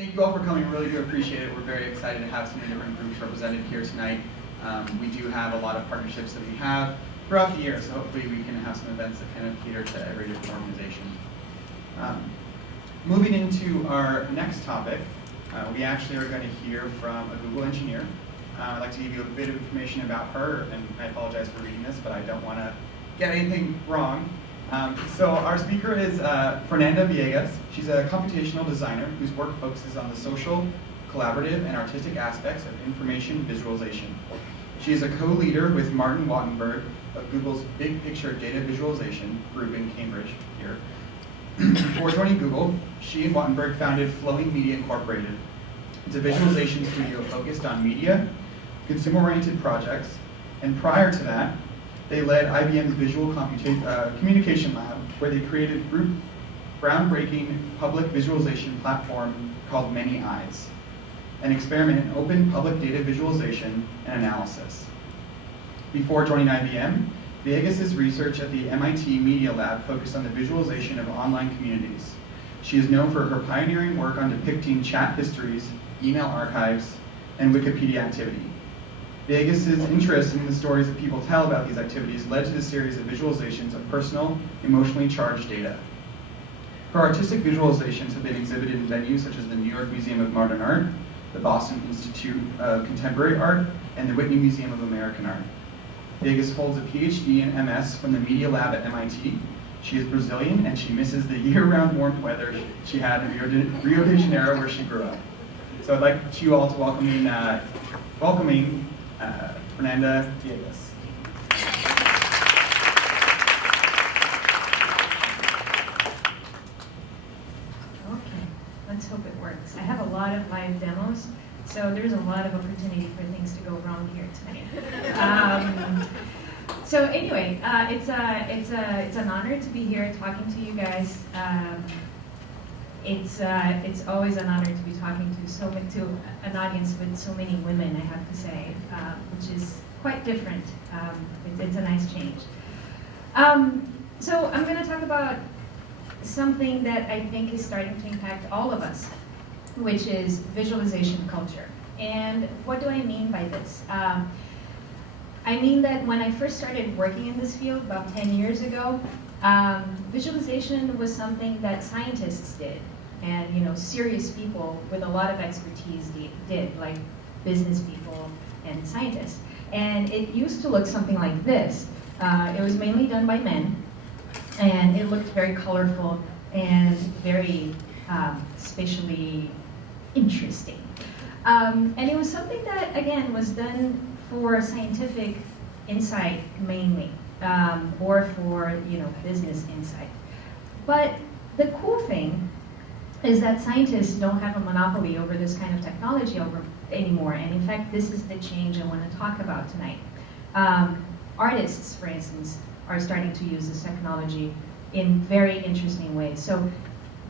Thank you all for coming. Really do appreciate it. We're very excited to have so many different groups represented here tonight. We do have a lot of partnerships that we have throughout the year, so hopefully we can have some events that kind of cater to every different organization. Moving into our next topic, we actually are going to hear from a Google engineer. I'd like to give you a bit of information about her, and I apologize for reading this, but I don't want to get anything wrong. So our speaker is Fernanda Viegas. She's a computational designer whose work focuses on the social, collaborative, and artistic aspects of information visualization. She is a co-leader with Martin Wattenberg of Google's Big Picture Data Visualization group in Cambridge here. Before joining Google, she and Wattenberg founded Flowing Media Incorporated. It's a visualization studio focused on media, consumer-oriented projects, and prior to that, they led IBM's Visual Communication Lab, where they created a groundbreaking public visualization platform called Many Eyes, an experiment in open public data visualization and analysis. Before joining IBM, Viegas' research at the MIT Media Lab focused on the visualization of online communities. She is known for her pioneering work on depicting chat histories, email archives, and Wikipedia activity. Viegas' interest in the stories that people tell about these activities led to the series of visualizations of personal, emotionally charged data. Her artistic visualizations have been exhibited in venues such as the New York Museum of Modern Art, the Boston Institute of Contemporary Art, and the Whitney Museum of American Art. Viegas holds a PhD and MS from the Media Lab at MIT. She is Brazilian, and she misses the year-round warm weather she had in Rio de Janeiro, where she grew up. So I'd like you all to welcoming Fernanda Viegas. Okay, let's hope it works. I have a lot of live demos, so there's a lot of opportunity for things to go wrong here tonight. So anyway, it's an honor to be here talking to you guys. It's always an honor to be talking to an audience with so many women, I have to say, which is quite different. It's a nice change. So I'm going to talk about something that I think is starting to impact all of us, which is visualization culture. And what do I mean by this? I mean that when I first started working in this field about 10 years ago, visualization was something that scientists did, and serious people with a lot of expertise did, like business people and scientists. And it used to look something like this. It was mainly done by men, and it looked very colorful and very spatially interesting. And it was something that, again, was done for scientific insight mainly, or for business insight. But the cool thing is that scientists don't have a monopoly over this kind of technology anymore, and in fact this is the change I want to talk about tonight. Artists, for instance, are starting to use this technology in very interesting ways. So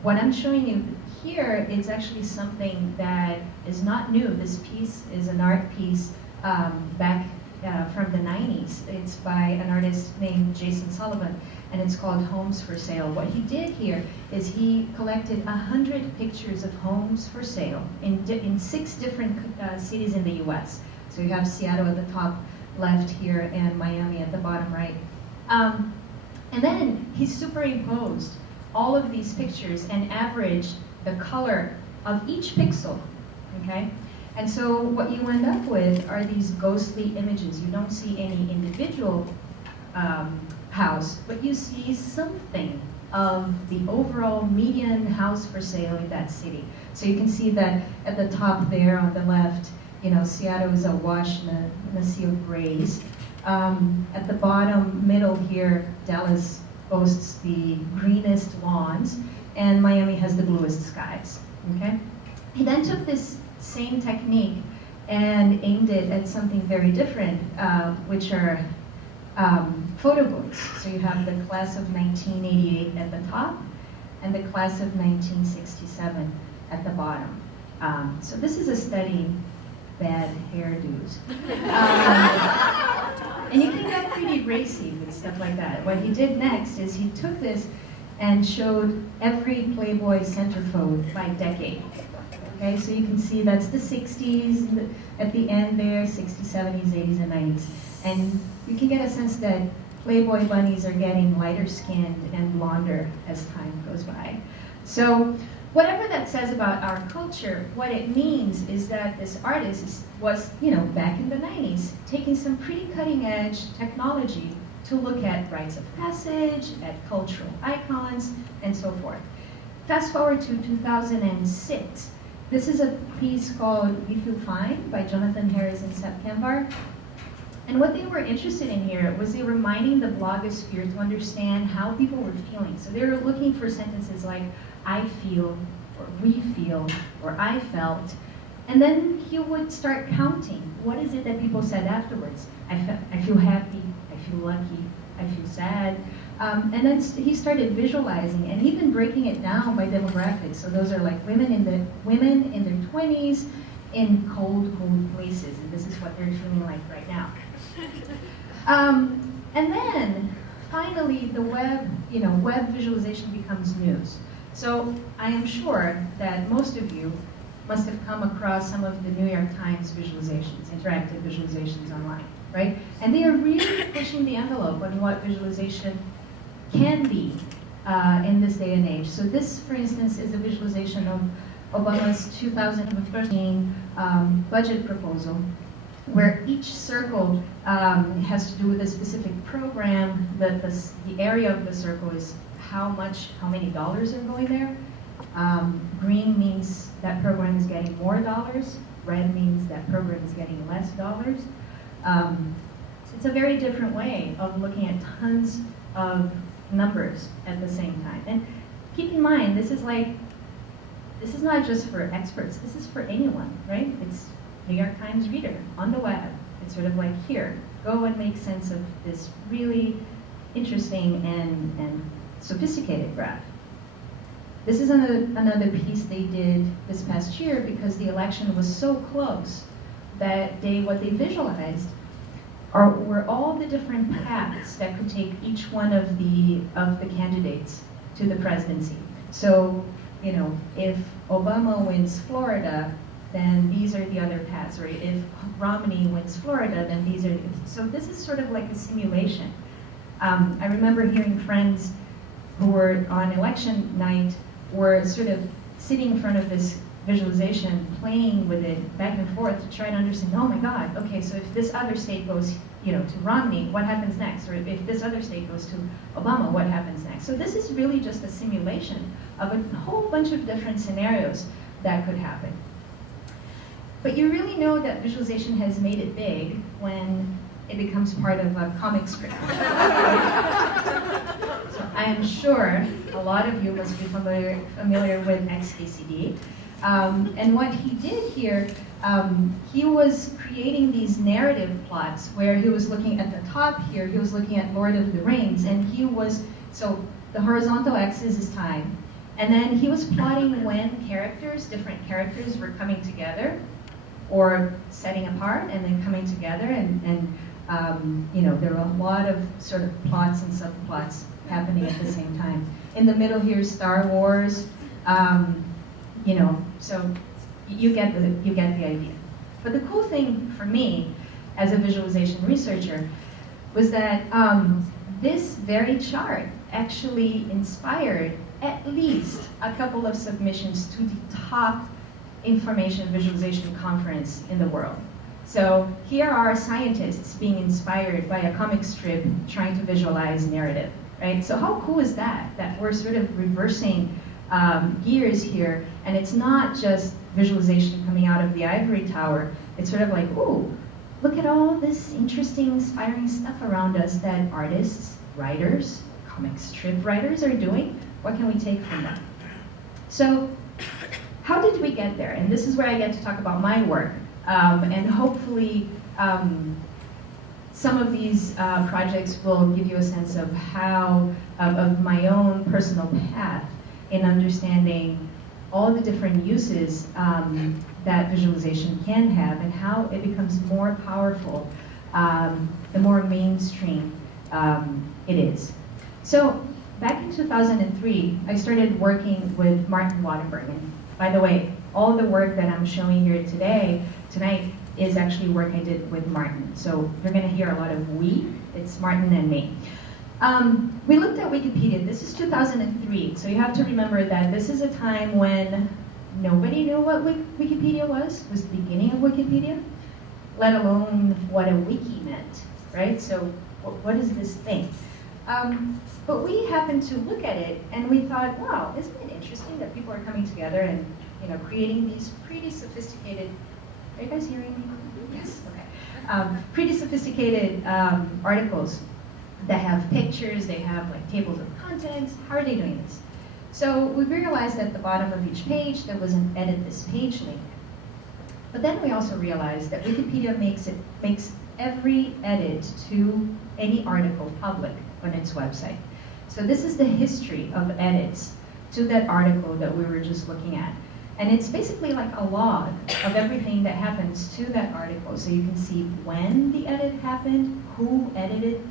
what I'm showing you here is actually something that is not new. This piece is an art piece back from the 90s. It's by an artist named Jason Sullivan, and it's called Homes for Sale. What he did here is he collected 100 pictures of homes for sale in 6 different cities in the US. So you have Seattle at the top left here and Miami at the bottom right. And then he superimposed all of these pictures and averaged the color of each pixel, okay? And so what you end up with are these ghostly images. You don't see any individual house, but you see something of the overall median house for sale in that city. So you can see that at the top there on the left, Seattle is awash in a sea of grays. At the bottom middle here, Dallas boasts the greenest lawns, and Miami has the bluest skies, okay? He then took this same technique and aimed it at something very different, which are photo books. So you have the class of 1988 at the top and the class of 1967 at the bottom. So this is a study in bad hairdos. And you can get pretty racy with stuff like that. What he did next is he took this and showed every Playboy centerfold by decade. Okay, so you can see that's the 60s, at the end there, 60s, 70s, 80s, and 90s. And you can get a sense that Playboy bunnies are getting lighter skinned and blonder as time goes by. So whatever that says about our culture, what it means is that this artist was, back in the 90s, taking some pretty cutting edge technology to look at rites of passage, at cultural icons, and so forth. Fast forward to 2006. This is a piece called We Feel Fine by Jonathan Harris and Seth Kembar. And what they were interested in here was they were mining the blogosphere to understand how people were feeling. So they were looking for sentences like, I feel, or we feel, or I felt. And then he would start counting. What is it that people said afterwards? I feel happy, I feel lucky, I feel sad. And then he started visualizing and even breaking it down by demographics. So those are like women in their 20s in cold places. And this is what they're feeling like right now. And then finally the web visualization becomes news. So I am sure that most of you must have come across some of the New York Times visualizations, interactive visualizations online, right? And they are really pushing the envelope on what visualization can be in this day and age. So this, for instance, is a visualization of Obama's 2013 budget proposal, where each circle has to do with a specific program. The area of the circle is how many dollars are going there. Green means that program is getting more dollars. Red means that program is getting less dollars. So it's a very different way of looking at tons of numbers at the same time. And keep in mind, this is not just for experts, this is for anyone, right? It's New York Times reader on the web. It's sort of like, here, go and make sense of this really interesting and sophisticated graph. This is another piece they did this past year because the election was so close that what they visualized were all the different paths that could take each one of the candidates to the presidency. So, if Obama wins Florida, then these are the other paths. Or if Romney wins Florida, then these are. So this is sort of like a simulation. I remember hearing friends who were on election night were sort of sitting in front of this visualization, playing with it back and forth to try to understand, oh my God, okay, so if this other state goes to Romney, what happens next? Or if this other state goes to Obama, what happens next? So this is really just a simulation of a whole bunch of different scenarios that could happen. But you really know that visualization has made it big when it becomes part of a comic strip. So I am sure a lot of you must be familiar with XKCD. And what he did here, he was creating these narrative plots where he was looking at the top here, he was looking at Lord of the Rings, and so the horizontal axis is time. And then he was plotting when different characters were coming together or setting apart and then coming together, and there were a lot of sort of plots and subplots happening at the same time. In the middle here is Star Wars, so you get the idea. But the cool thing for me as a visualization researcher was that this very chart actually inspired at least a couple of submissions to the top information visualization conference in the world. So here are scientists being inspired by a comic strip trying to visualize narrative, right? So how cool is that we're sort of reversing gears here, and it's not just visualization coming out of the ivory tower. It's sort of like, ooh, look at all this interesting, inspiring stuff around us that artists, writers, comic strip writers are doing. What can we take from that? So how did we get there? And this is where I get to talk about my work. And hopefully some of these projects will give you a sense of of my own personal path in understanding all the different uses that visualization can have and how it becomes more powerful the more mainstream it is. So back in 2003, I started working with Martin Wattenberg. And by the way, all the work that I'm showing here tonight, is actually work I did with Martin. So you're going to hear a lot of we. It's Martin and me. We looked at Wikipedia. This is 2003, so you have to remember that this is a time when nobody knew what Wikipedia was. It was the beginning of Wikipedia, let alone what a wiki meant, right? So what is this thing? But we happened to look at it, and we thought, wow, isn't it interesting that people are coming together and creating these pretty sophisticated, are you guys hearing me? Yes, okay. Pretty sophisticated articles that have pictures, they have like tables of contents. How are they doing this? So we realized at the bottom of each page there was an edit this page link. But then we also realized that Wikipedia makes every edit to any article public on its website. So this is the history of edits to that article that we were just looking at. And it's basically like a log of everything that happens to that article. So you can see when the edit happened, who edited,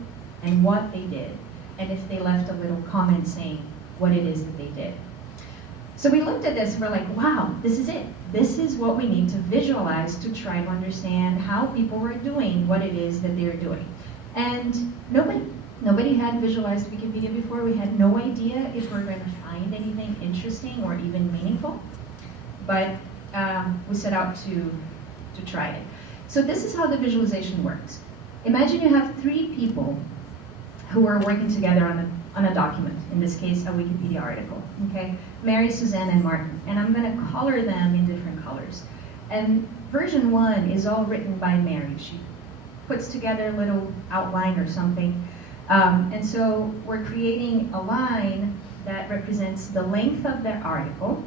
and what they did. And if they left a little comment saying what it is that they did. So we looked at this and we're like, wow, this is it. This is what we need to visualize to try to understand how people were doing what it is that they're doing. And nobody had visualized Wikipedia before. We had no idea if we're going to find anything interesting or even meaningful. But we set out to try it. So this is how the visualization works. Imagine you have 3 people who are working together on a document, in this case, a Wikipedia article, okay? Mary, Suzanne, and Martin. And I'm gonna color them in different colors. And version 1 is all written by Mary. She puts together a little outline or something. And so we're creating a line that represents the length of their article,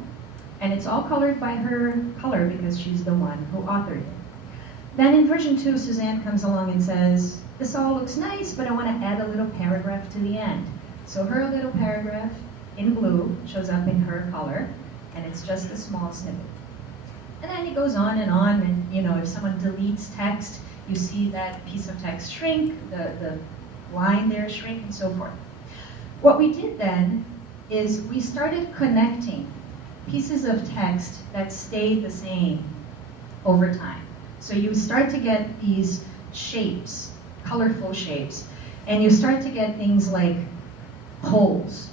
and it's all colored by her color because she's the one who authored it. Then in version 2, Suzanne comes along and says, this all looks nice, but I want to add a little paragraph to the end. So her little paragraph in blue shows up in her color, and it's just a small snippet. And then it goes on, and if someone deletes text, you see that piece of text shrink, the line there shrink, and so forth. What we did then is we started connecting pieces of text that stayed the same over time. So you start to get these shapes, colorful shapes, and you start to get things like holes,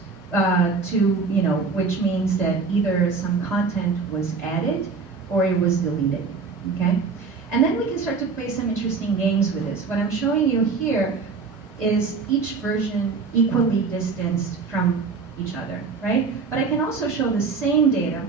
which means that either some content was added or it was deleted, okay? And then we can start to play some interesting games with this. What I'm showing you here is each version equally distanced from each other, right? But I can also show the same data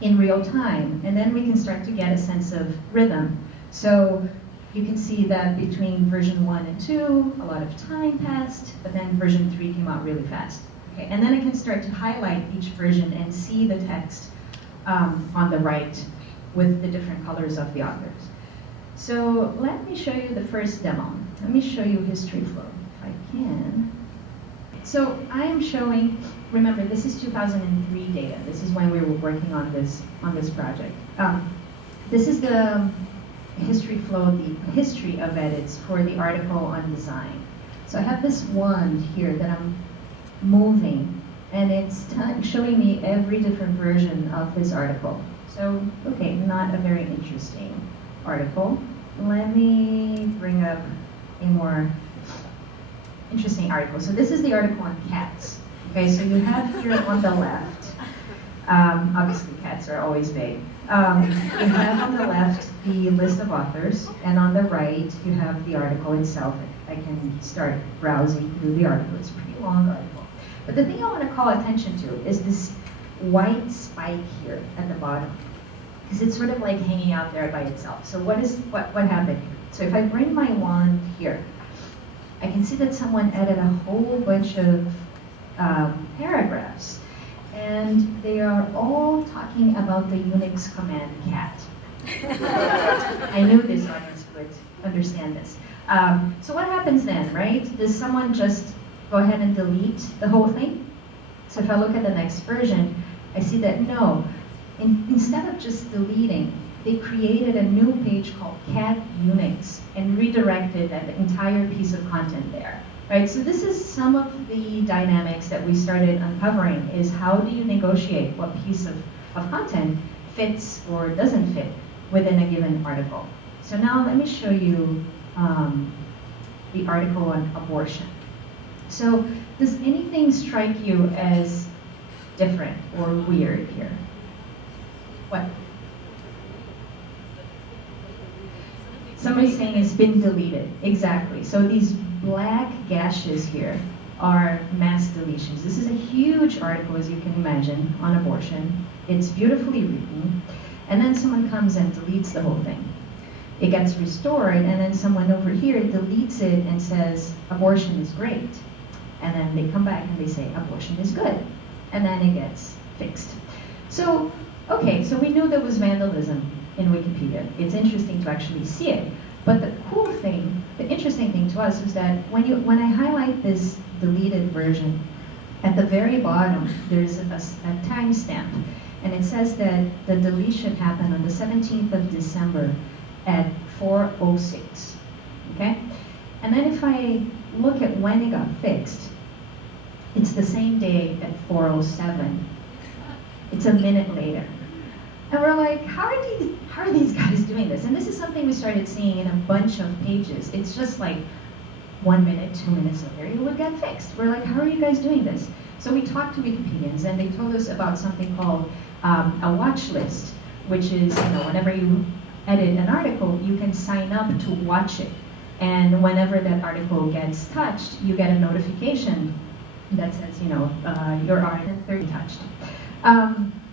in real time, and then we can start to get a sense of rhythm. So you can see that between version 1 and 2, a lot of time passed, but then version 3 came out really fast. Okay? And then I can start to highlight each version and see the text on the right with the different colors of the authors. So let me show you the first demo. Let me show you history flow, if I can. So I am showing, remember this is 2003 data. This is when we were working on this project. This is the history flow, the history of edits for the article on design. So I have this wand here that I'm moving, and it's showing me every different version of this article. So, okay, not a very interesting article. Let me bring up a more interesting article. So this is the article on cats. Okay, so you have here on the left, obviously cats are always vague. You have on the left the list of authors, and on the right you have the article itself. I can start browsing through the article. It's a pretty long article. But the thing I want to call attention to is this white spike here at the bottom, because it's sort of like hanging out there by itself. So what happened here? So if I bring my wand here, I can see that someone added a whole bunch of paragraphs, and they are all talking about the Unix command cat. I knew this audience would understand this. So what happens then, right? Does someone just go ahead and delete the whole thing? So if I look at the next version, I see that no, instead of just deleting, they created a new page called Cat Unix and redirected that entire piece of content there. Right? So this is some of the dynamics that we started uncovering, is how do you negotiate what piece of content fits or doesn't fit within a given article. So now let me show you the article on abortion. So does anything strike you as different or weird here? What? Somebody's saying it's been deleted. Exactly. So these black gashes here are mass deletions. This is a huge article, as you can imagine, on abortion. It's beautifully written. And then someone comes and deletes the whole thing. It gets restored, and then someone over here deletes it and says, abortion is great. And then they come back and they say, abortion is good. And then it gets fixed. So, okay, so we knew there was vandalism in Wikipedia. It's interesting to actually see it. But the cool thing, the interesting thing to us is that when I highlight this deleted version, at the very bottom, there's a timestamp. And it says that the deletion happened on the 17th of December at 4:06, okay? And then if I look at when it got fixed, it's the same day at 4:07. It's a minute later. And we're like, how are these guys doing this? And this is something we started seeing in a bunch of pages. It's just like 1 minute, 2 minutes later, it would get fixed. We're like, how are you guys doing this? So we talked to Wikipedians, and they told us about something called a watch list, which is, whenever you edit an article, you can sign up to watch it. And whenever that article gets touched, you get a notification that says, your article is touched.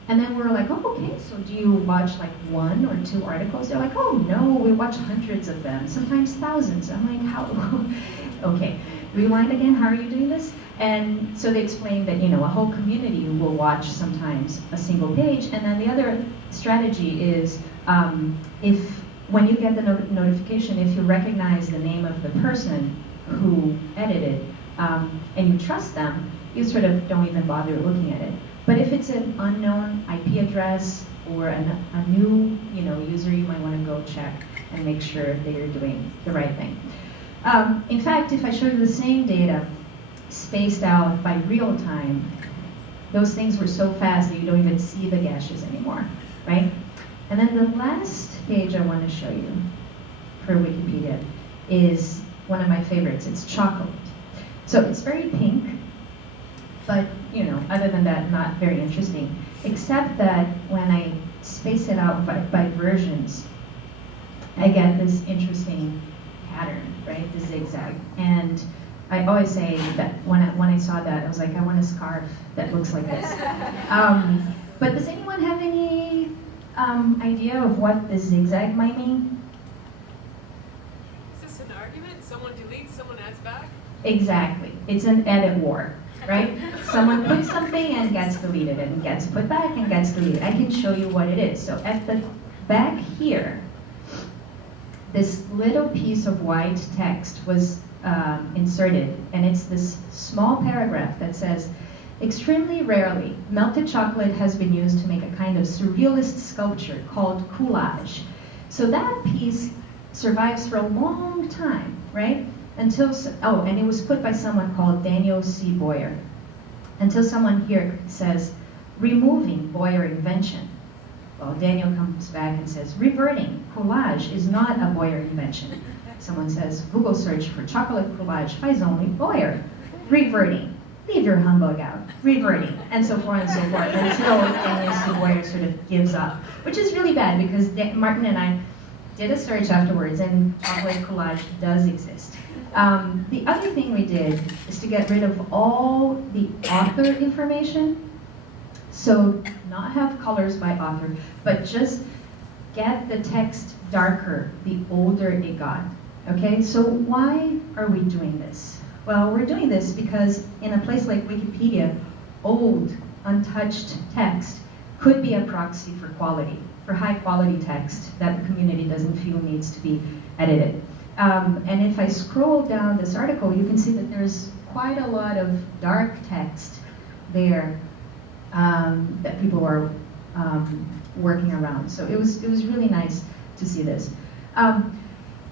And then we're like, oh, okay, so do you watch like 1 or 2 articles? They're like, oh no, we watch hundreds of them, sometimes thousands. I'm like, how? Okay, rewind again, how are you doing this? And so they explained that, a whole community will watch sometimes a single page. And then the other strategy is, when you get the notification, if you recognize the name of the person who edited, and you trust them, you sort of don't even bother looking at it. But if it's an unknown IP address or a new user, you might want to go check and make sure that you're doing the right thing. In fact, if I show you the same data spaced out by real time, those things were so fast that you don't even see the gashes anymore, right? And then the last page I want to show you for Wikipedia is one of my favorites. It's chocolate. So it's very pink, but other than that, not very interesting. Except that when I space it out by versions, I get this interesting pattern, right? The zigzag. And I always say that when I saw that, I was like, I want a scarf that looks like this. But does anyone have any idea of what the zigzag might mean? Is this an argument? Someone deletes, someone adds back? Exactly. It's an edit war, right? Someone puts something and gets deleted, and gets put back and gets deleted. I can show you what it is. So at the back here, this little piece of white text was inserted, and it's this small paragraph that says, extremely rarely, melted chocolate has been used to make a kind of surrealist sculpture called collage. So that piece survives for a long time, right? Until, and it was put by someone called Daniel C. Boyer. Until someone here says, removing Boyer invention. Well, Daniel comes back and says, reverting, collage is not a Boyer invention. Someone says, Google search for chocolate collage finds only Boyer. Reverting, leave your humbug out. Reverting, and so forth and so forth. Until Daniel C. Boyer sort of gives up, which is really bad because Martin and I did a search afterwards, and chocolate collage does exist. The other thing we did is to get rid of all the author information. So not have colors by author, but just get the text darker the older it got. Okay, so why are we doing this? Well, we're doing this because in a place like Wikipedia, old, untouched text could be a proxy for quality, for high quality text that the community doesn't feel needs to be edited. And if I scroll down this article, you can see that there's quite a lot of dark text there that people are working around. So it was really nice to see this.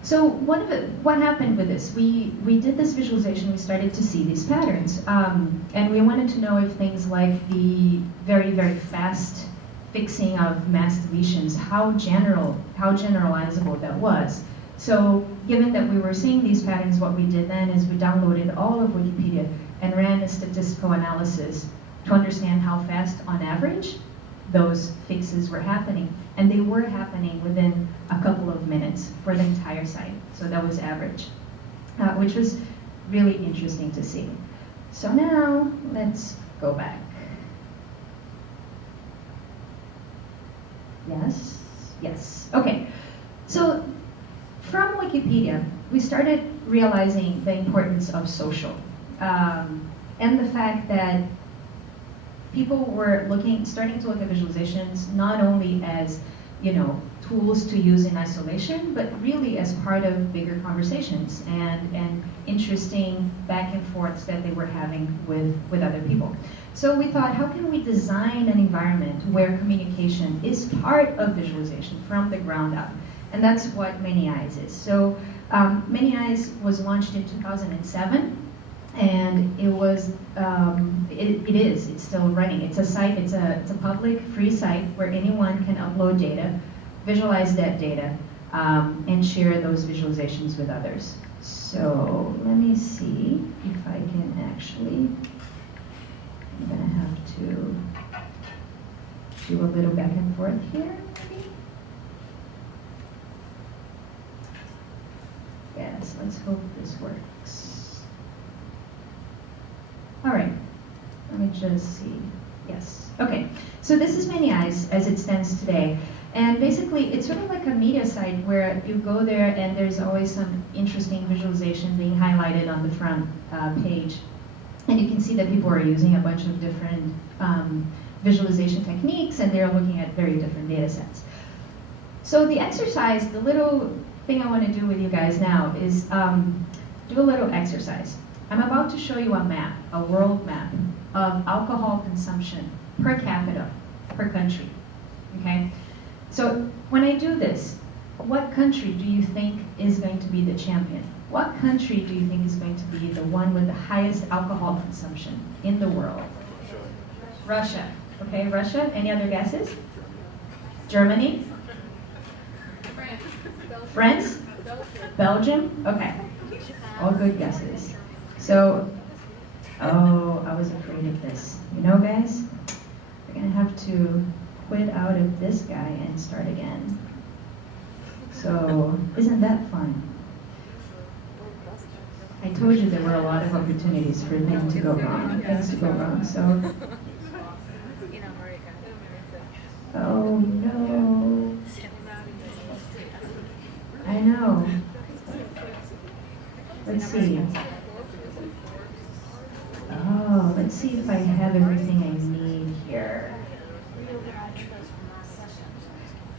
So what happened with this? We did this visualization, we started to see these patterns. And we wanted to know if things like the very, very fast fixing of mass deletions, how generalizable that was. So given that we were seeing these patterns, what we did then is we downloaded all of Wikipedia and ran a statistical analysis to understand how fast, on average, those fixes were happening. And they were happening within a couple of minutes for the entire site. So that was average, which was really interesting to see. So now, let's go back. Yes, yes, okay. So from Wikipedia, we started realizing the importance of social, and the fact that people were starting to look at visualizations not only as, tools to use in isolation, but really as part of bigger conversations and interesting back and forths that they were having with other people. So we thought, how can we design an environment where communication is part of visualization from the ground up? And that's what Many Eyes is. So Many Eyes was launched in 2007, and it was, it's still running. It's a site, it's a public, free site where anyone can upload data, visualize that data, and share those visualizations with others. So let me see if I can actually, I'm gonna have to do a little back and forth here, maybe. Yes, let's hope this works. All right, let me just see. Yes, okay. So this is Many Eyes as it stands today. And basically, it's sort of like a media site where you go there and there's always some interesting visualization being highlighted on the front page. And you can see that people are using a bunch of different visualization techniques, and they're looking at very different data sets. So the exercise, the little thing I want to do with you guys now is do a little exercise. I'm about to show you a map, a world map of alcohol consumption per capita, per country, okay? So when I do this, what country do you think is going to be the champion? What country do you think is going to be the one with the highest alcohol consumption in the world? Russia. Okay, Russia. Any other guesses? Germany? France? Belgium? Okay. All good guesses. So, oh, I was afraid of this. You know, guys, we're gonna have to quit out of this guy and start again. So, isn't that fun? I told you there were a lot of opportunities for things to go wrong, so. Oh no. I know. Let's see. Oh, let's see if I have everything I need here.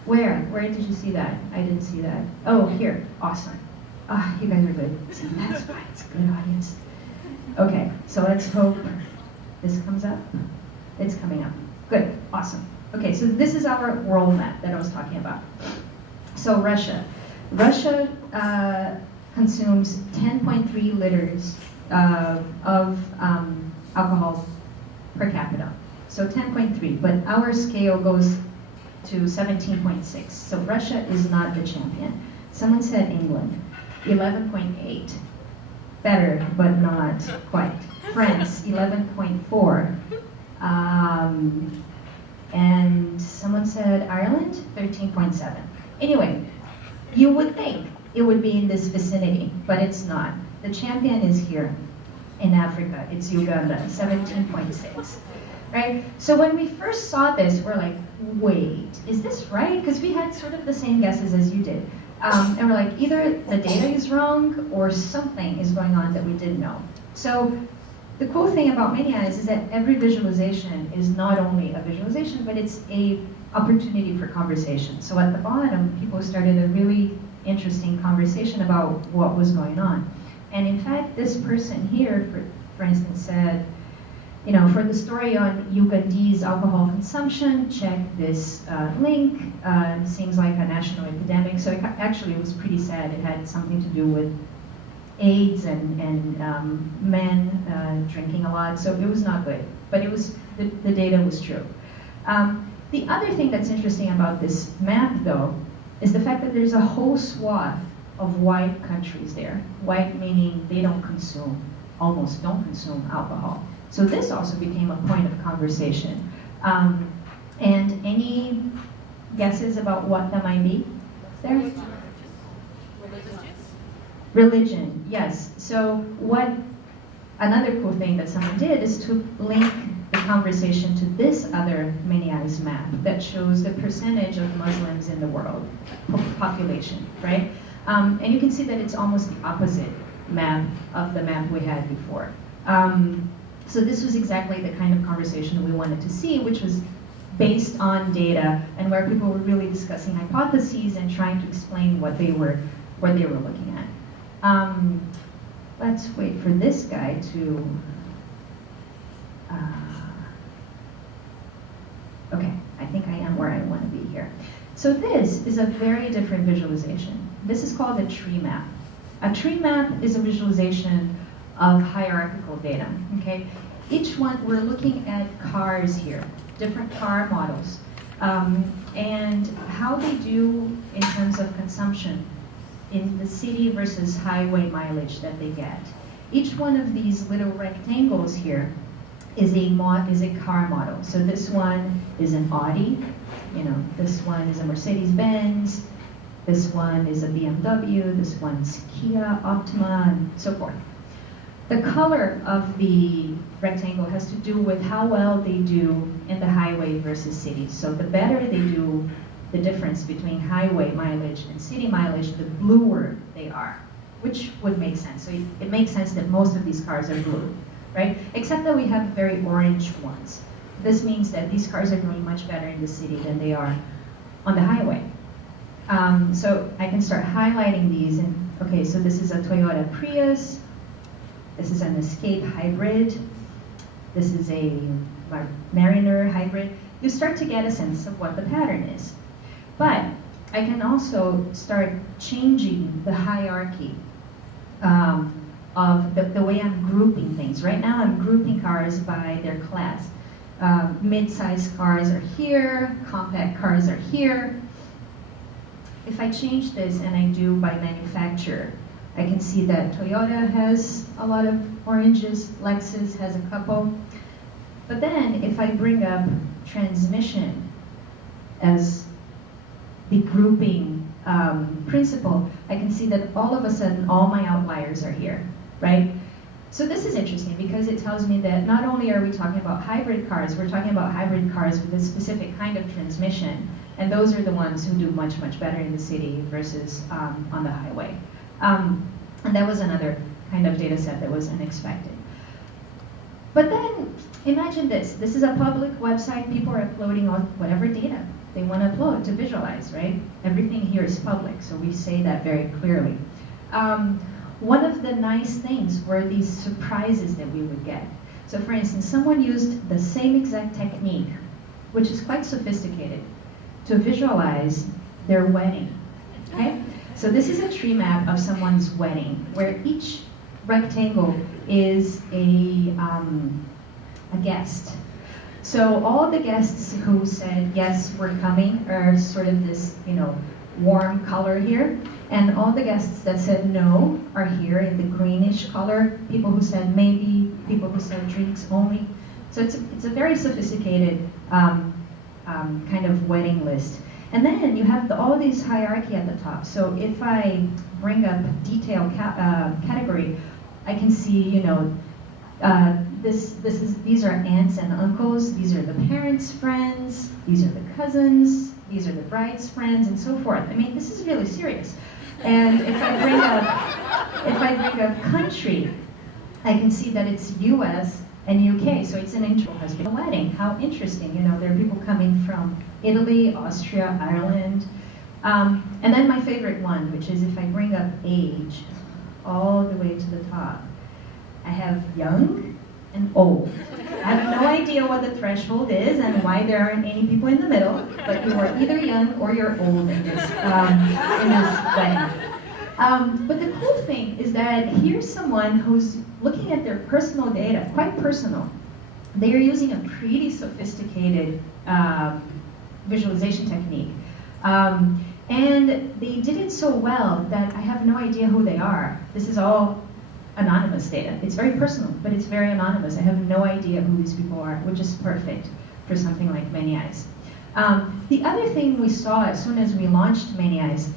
Where? Where did you see that? I didn't see that. Oh, here. Awesome. Ah, you guys are good. See, that's why it's a good audience. Okay, so let's hope this comes up. It's coming up. Good. Awesome. Okay, so this is our world map that I was talking about. So Russia. Russia consumes 10.3 liters of alcohol per capita. So 10.3, but our scale goes to 17.6. So Russia is not the champion. Someone said England, 11.8. Better, but not quite. France, 11.4. And someone said Ireland, 13.7. Anyway, you would think it would be in this vicinity, but it's not. The champion is here in Africa. It's Uganda, 17.6. Right? So when we first saw this, we're like, wait, is this right? Because we had sort of the same guesses as you did. And we're like, either the data is wrong or something is going on that we didn't know. So the cool thing about Many Eyes is that every visualization is not only a visualization, but it's a opportunity for conversation. So at the bottom, people started a really interesting conversation about what was going on. And in fact, this person here, for instance, said, you know, for the story on Ugandese alcohol consumption, check this link. Seems like a national epidemic. So actually, it was pretty sad. It had something to do with AIDS and men drinking a lot. So it was not good. But it was the data was true. The other thing that's interesting about this map, though, is the fact that there's a whole swath of white countries there. White meaning they don't consume, almost don't consume alcohol. So this also became a point of conversation. And any guesses about what that might be there? Religion, yes. So what another cool thing that someone did is to link the conversation to this other many eyes map that shows the percentage of Muslims in the world, population, right? And you can see that it's almost the opposite map of the map we had before. So this was exactly the kind of conversation we wanted to see, which was based on data and where people were really discussing hypotheses and trying to explain what they were looking at. Let's wait for this guy to, okay, I think I am where I want to be here. So this is a very different visualization. This is called a tree map. A tree map is a visualization of hierarchical data, okay? Each one, we're looking at cars here, different car models, and how they do in terms of consumption in the city versus highway mileage that they get. Each one of these little rectangles here is a car model. So this one is an Audi, this one is a Mercedes-Benz, this one is a BMW, this one's Kia, Optima, and so forth. The color of the rectangle has to do with how well they do in the highway versus city. So the better they do the difference between highway mileage and city mileage, the bluer they are, which would make sense. So it makes sense that most of these cars are blue, right? Except that we have very orange ones. This means that these cars are doing much better in the city than they are on the highway. So I can start highlighting these. And okay, so this is a Toyota Prius. This is an Escape hybrid. This is a Mariner hybrid. You start to get a sense of what the pattern is. But I can also start changing the hierarchy of the way I'm grouping things. Right now I'm grouping cars by their class. Mid-sized cars are here, compact cars are here. If I change this and I do by manufacturer, I can see that Toyota has a lot of oranges, Lexus has a couple. But then if I bring up transmission as the grouping principle, I can see that all of a sudden all my outliers are here, right? So this is interesting because it tells me that not only are we talking about hybrid cars, we're talking about hybrid cars with a specific kind of transmission, and those are the ones who do much, much better in the city versus on the highway. And that was another kind of data set that was unexpected. But then, imagine this. This is a public website. People are uploading on whatever data they want to upload to visualize, right? Everything here is public, so we say that very clearly. One of the nice things were these surprises that we would get. So for instance, someone used the same exact technique, which is quite sophisticated, to visualize their wedding, okay? So this is a tree map of someone's wedding, where each rectangle is a guest. So all the guests who said, yes, we're coming, are sort of this, warm color here. And all the guests that said no are here in the greenish color. People who said maybe, people who said drinks only. So it's a very sophisticated kind of wedding list. And then you have all these hierarchy at the top. So if I bring up detail category, I can see, these are aunts and uncles, these are the parents' friends, these are the cousins, these are the bride's friends, and so forth. I mean, this is really serious. And if I bring up country, I can see that it's US and UK, so it's an inter-husband wedding. How interesting, there are people coming from Italy, Austria, Ireland. And then my favorite one, which is if I bring up age, all the way to the top, I have young and old. I have no idea what the threshold is and why there aren't any people in the middle, but you are either young or you're old in this wedding. But the cool thing is that here's someone who's looking at their personal data, quite personal. They are using a pretty sophisticated visualization technique. And they did it so well that I have no idea who they are. This is all anonymous data. It's very personal, but it's very anonymous. I have no idea who these people are, which is perfect for something like Many Eyes. The other thing we saw as soon as we launched Many Eyes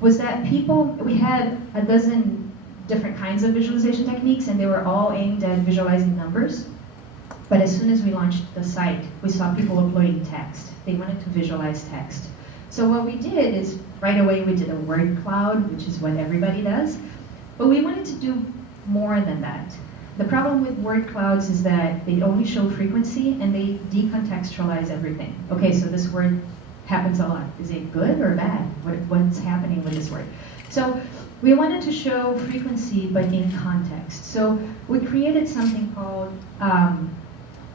was that we had a dozen different kinds of visualization techniques, and they were all aimed at visualizing numbers. But as soon as we launched the site, we saw people uploading text. They wanted to visualize text. So what we did is, right away we did a word cloud, which is what everybody does. But we wanted to do more than that. The problem with word clouds is that they only show frequency and they decontextualize everything. Okay, so this word happens a lot. Is it good or bad? What's happening with this word? So we wanted to show frequency, but in context. So we created something called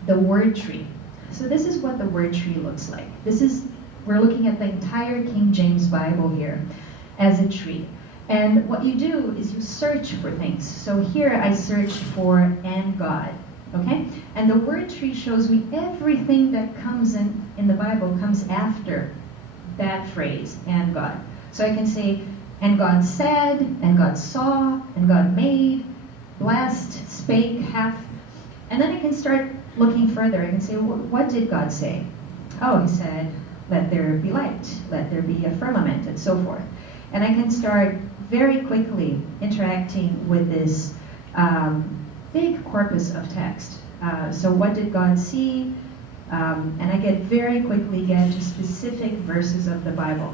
the word tree. So this is what the word tree looks like. We're looking at the entire King James Bible here as a tree. And what you do is you search for things. So here I searched for "and God," okay? And the word tree shows me everything that comes in the Bible comes after that phrase, "and God." So I can say, "and God said," "and God saw," "and God made," "blessed," "spake," "hath." And then I can start looking further. I can say, well, what did God say? Oh, he said, "Let there be light, let there be a firmament," and so forth. And I can start very quickly interacting with this big corpus of text. So what did God see? And I very quickly get to specific verses of the Bible.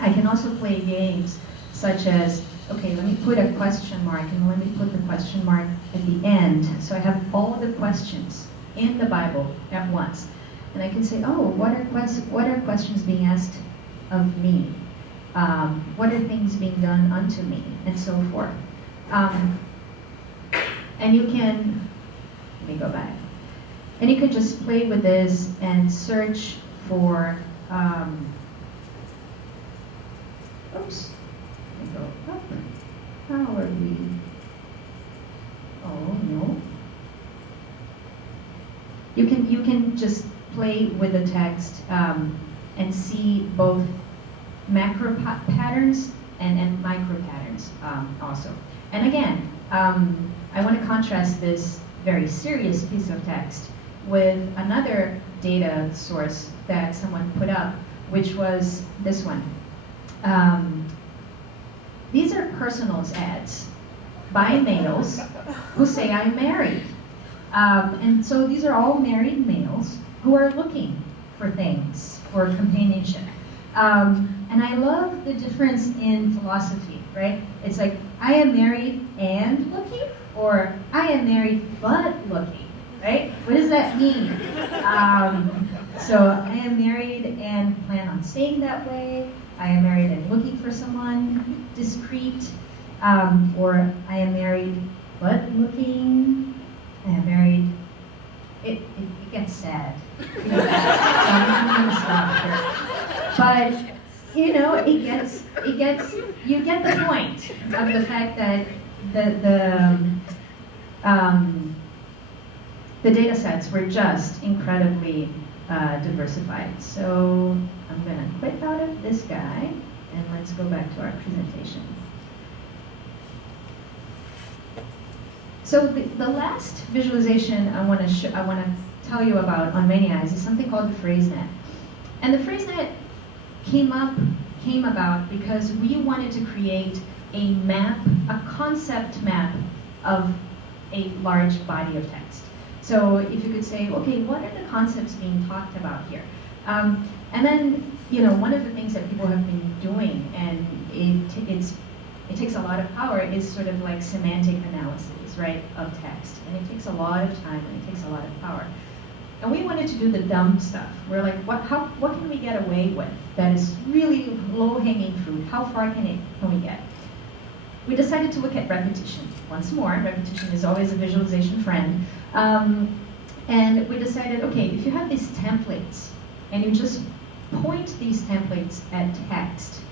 I can also play games such as, okay, let me put a question mark, and let me put the question mark at the end. So I have all the questions in the Bible at once. And I can say, oh, what are questions being asked of me? What are things being done unto me? And so forth. And you can, let me go back. And you can just play with this and search for, oops, let me go up. How are we? Oh, no. You can just play with the text and see both macro patterns and micro patterns also. And again, I want to contrast this very serious piece of text with another data source that someone put up, which was this one. These are personals ads by males who say, "I'm married." And so these are all married males who are looking for things, for companionship. And I love the difference in philosophy, right? It's like, I am married and looking, or I am married but looking, right? What does that mean? So I am married and plan on staying that way. I am married and looking for someone discreet. Or I am married but looking. I am married. It gets sad. So I'm going to stop here. But you know, you get the point of the fact that the data sets were just incredibly diversified. So I'm going to quit out of this guy and let's go back to our presentation. So the last visualization I want to tell you about on Many Eyes is something called the PhraseNet. And the PhraseNet came about because we wanted to create a map, a concept map of a large body of text. So if you could say, okay, what are the concepts being talked about here? And then, you know, one of the things that people have been doing, and it takes a lot of power, is sort of like semantic analysis, right, of text. And it takes a lot of time and it takes a lot of power. And we wanted to do the dumb stuff. We're like, what can we get away with that is really low-hanging fruit? How far can we get? We decided to look at repetition. Once more, repetition is always a visualization friend. And we decided, okay, if you have these templates and you just point these templates at text,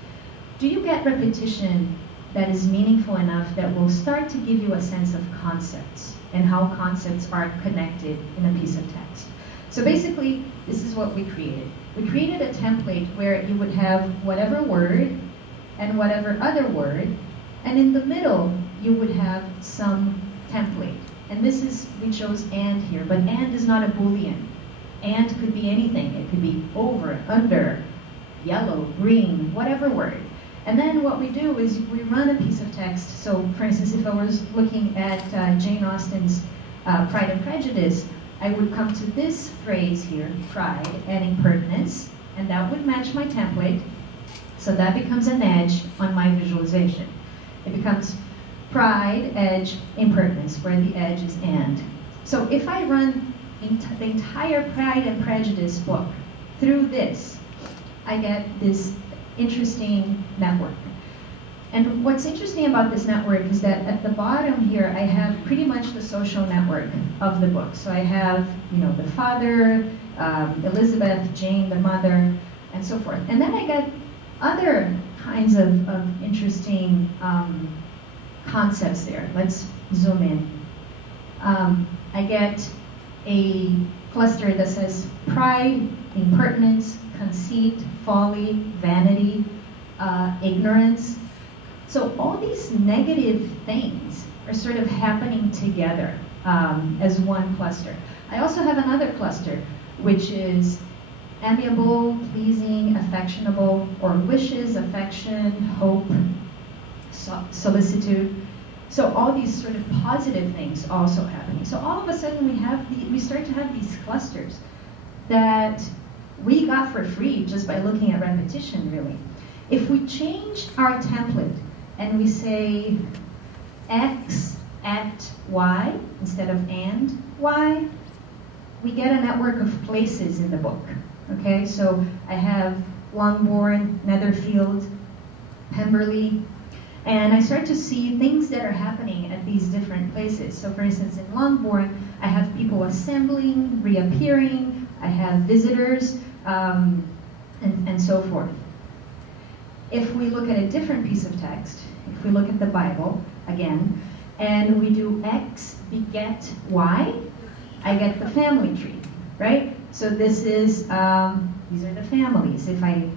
do you get repetition that is meaningful enough that will start to give you a sense of concepts and how concepts are connected in a piece of text? So basically, this is what we created. we created a template where you would have whatever word and whatever other word, and in the middle you would have some template. And this is, we chose and here, but and is not a Boolean. And could be anything. It could be over, under, yellow, green, whatever word. And then what we do is we run a piece of text. So for instance, if I was looking at Jane Austen's Pride and Prejudice, I would come to this phrase here, pride and impertinence, and that would match my template. So that becomes an edge on my visualization. It becomes pride, edge, impertinence, where the edge is and. So if I run the entire Pride and Prejudice book through this, I get this interesting network. And what's interesting about this network is that at the bottom here, I have pretty much the social network of the book. So I have, the father, Elizabeth, Jane, the mother, and so forth. And then I get other kinds of interesting concepts there. Let's zoom in. I get a cluster that says pride, impertinence, conceit, folly, vanity, ignorance. So all these negative things are sort of happening together as one cluster. I also have another cluster, which is amiable, pleasing, affectionable, or wishes, affection, hope, solicitude. So all these sort of positive things also happening. So all of a sudden we start to have these clusters that we got for free just by looking at repetition, really. If we change our template and we say X at Y instead of and Y, we get a network of places in the book. Okay, so I have Longbourn, Netherfield, Pemberley, and I start to see things that are happening at these different places. So for instance, in Longbourn, I have people assembling, reappearing, I have visitors, and so forth. If we look at a different piece of text, if we look at the Bible, again, and we do X beget Y, I get the family tree, right? So this is, these are the families. If I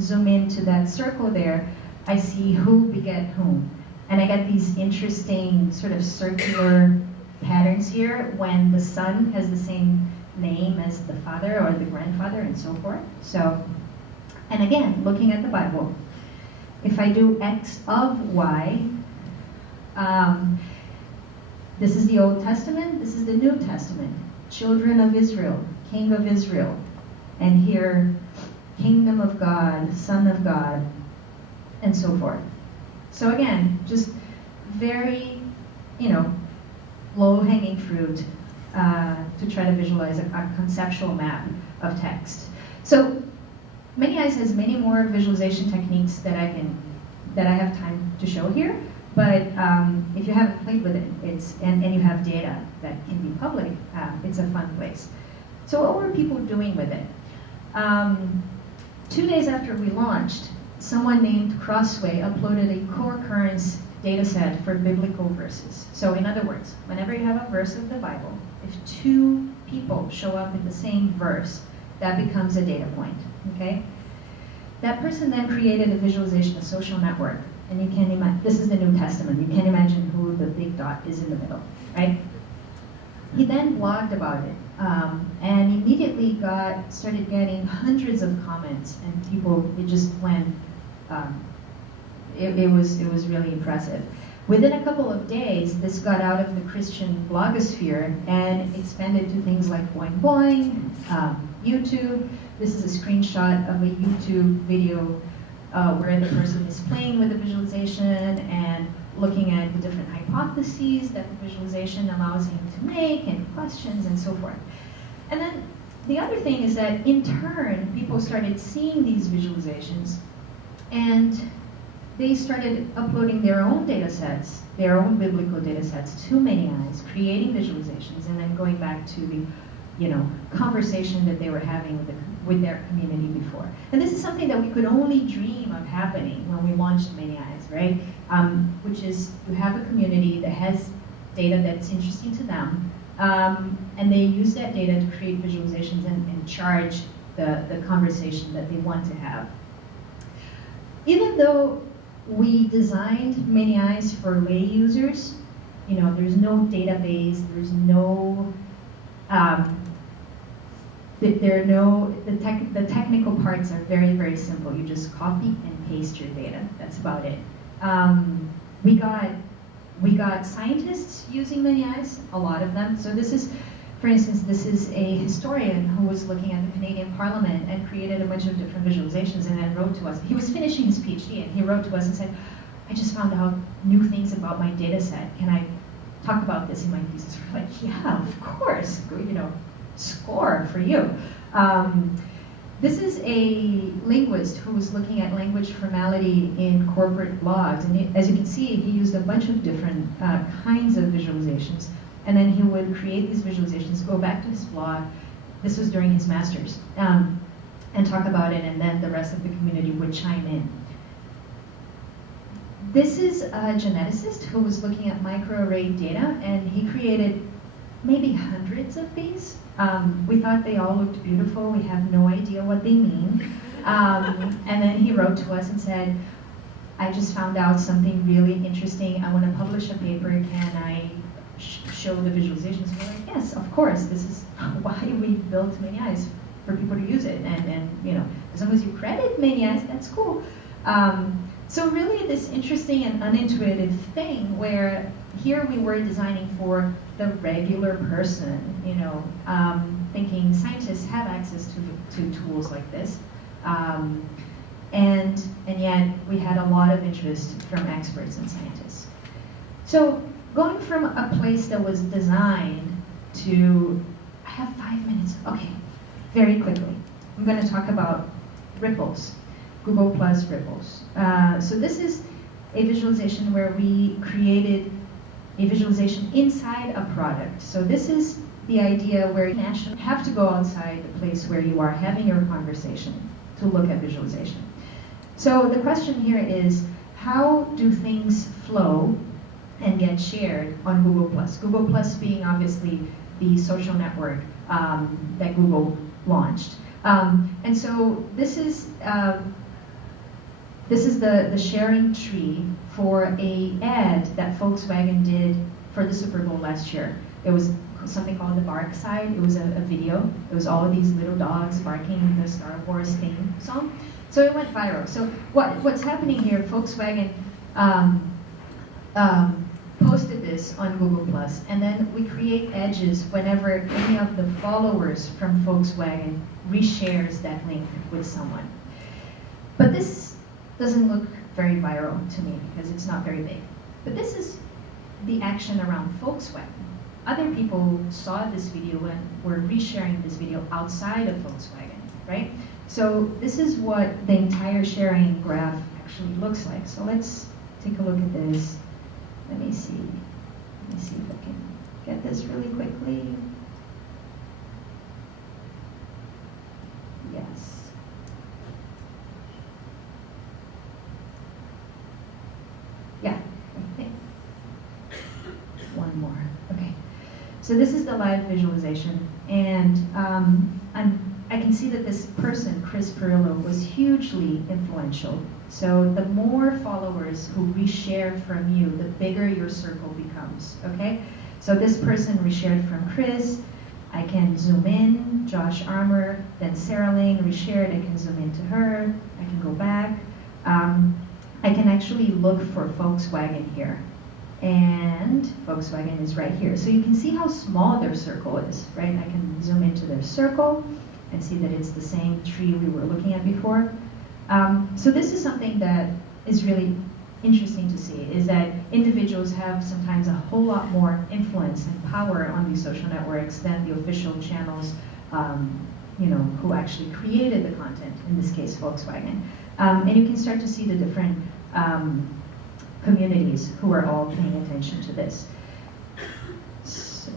zoom into that circle there, I see who beget whom. And I get these interesting sort of circular patterns here when the son has the same name as the father or the grandfather and so forth. So, and again, looking at the Bible, if I do X of Y, this is the Old Testament, this is the New Testament. Children of Israel, King of Israel, and here, Kingdom of God, Son of God, and so forth. So again, just very, low-hanging fruit to try to visualize a conceptual map of text. So Many Eyes has many more visualization techniques that I have time to show here. But if you haven't played with it, and you have data that can be public, it's a fun place. So what were people doing with it? 2 days after we launched, someone named Crossway uploaded a co-occurrence data set for biblical verses. So in other words, whenever you have a verse of the Bible, if two people show up in the same verse, that becomes a data point, okay? That person then created a visualization, a social network. And you can imagine, this is the New Testament, you can imagine who the big dot is in the middle, right? He then blogged about it, and immediately started getting hundreds of comments, and people, it just went, it was really impressive. Within a couple of days, this got out of the Christian blogosphere and expanded to things like Boing Boing, YouTube. This is a screenshot of a YouTube video where the person is playing with the visualization and looking at the different hypotheses that the visualization allows him to make, and questions and so forth. And then the other thing is that in turn, people started seeing these visualizations and they started uploading their own data sets, their own biblical data sets to Many Eyes, creating visualizations, and then going back to the conversation that they were having with their community before. And this is something that we could only dream of happening when we launched Many Eyes, right? Which is, you have a community that has data that's interesting to them, and they use that data to create visualizations and charge the conversation that they want to have. Even though we designed Many Eyes for lay users, there's no database, there's no, the technical parts are very, very simple. You just copy and paste your data. That's about it. We got scientists using Many Eyes, a lot of them. So this is, for instance, this is a historian who was looking at the Canadian Parliament and created a bunch of different visualizations and then wrote to us. He was finishing his PhD and he wrote to us and said, I just found out new things about my data set. Can I talk about this in my thesis? We're like, yeah, of course, score for you. This is a linguist who was looking at language formality in corporate logs. And as you can see, he used a bunch of different kinds of visualizations. And then he would create these visualizations, go back to his blog. This was during his master's, and talk about it, and then the rest of the community would chime in. This is a geneticist who was looking at microarray data, and he created maybe hundreds of these. We thought they all looked beautiful. We have no idea what they mean. And then he wrote to us and said, I just found out something really interesting. I want to publish a paper. Can I show the visualizations? We're like, yes, of course. This is why we built Many Eyes, for people to use it. And as long as you credit Many Eyes, that's cool. So really this interesting and unintuitive thing where here we were designing for the regular person, thinking scientists have access to tools like this. And yet we had a lot of interest from experts and scientists. So going from a place that was designed to, I have 5 minutes, okay, very quickly. I'm going to talk about ripples, Google Plus ripples. So this is a visualization where we created a visualization inside a product. So this is the idea where you actually have to go outside the place where you are having your conversation to look at visualization. So the question here is, how do things flow and get shared on Google Plus? Google Plus being obviously the social network that Google launched. And so this is the sharing tree for an ad that Volkswagen did for the Super Bowl last year. It was something called the Bark Side. It was a video. It was all of these little dogs barking the Star Wars theme song. So it went viral. So what's happening here, Volkswagen posted this on Google Plus, and then we create edges whenever any of the followers from Volkswagen reshares that link with someone. But this doesn't look very viral to me because it's not very big. But this is the action around Volkswagen. Other people saw this video and were resharing this video outside of Volkswagen, right? So this is what the entire sharing graph actually looks like. So let's take a look at this. Let me see if I can get this really quickly. Yes. Yeah, I think. One more, okay. So this is the live visualization, and I can see that this person, Chris Perillo, was hugely influential. So the more followers who reshare from you, the bigger your circle becomes, okay? So this person reshared from Chris. I can zoom in, Josh Armour, then Sarah Lane reshared. I can zoom into her. I can go back. I can actually look for Volkswagen here. And Volkswagen is right here. So you can see how small their circle is, right? I can zoom into their circle and see that it's the same tree we were looking at before. So this is something that is really interesting to see, is that individuals have sometimes a whole lot more influence and power on these social networks than the official channels, who actually created the content, in this case Volkswagen. And you can start to see the different communities who are all paying attention to this. So,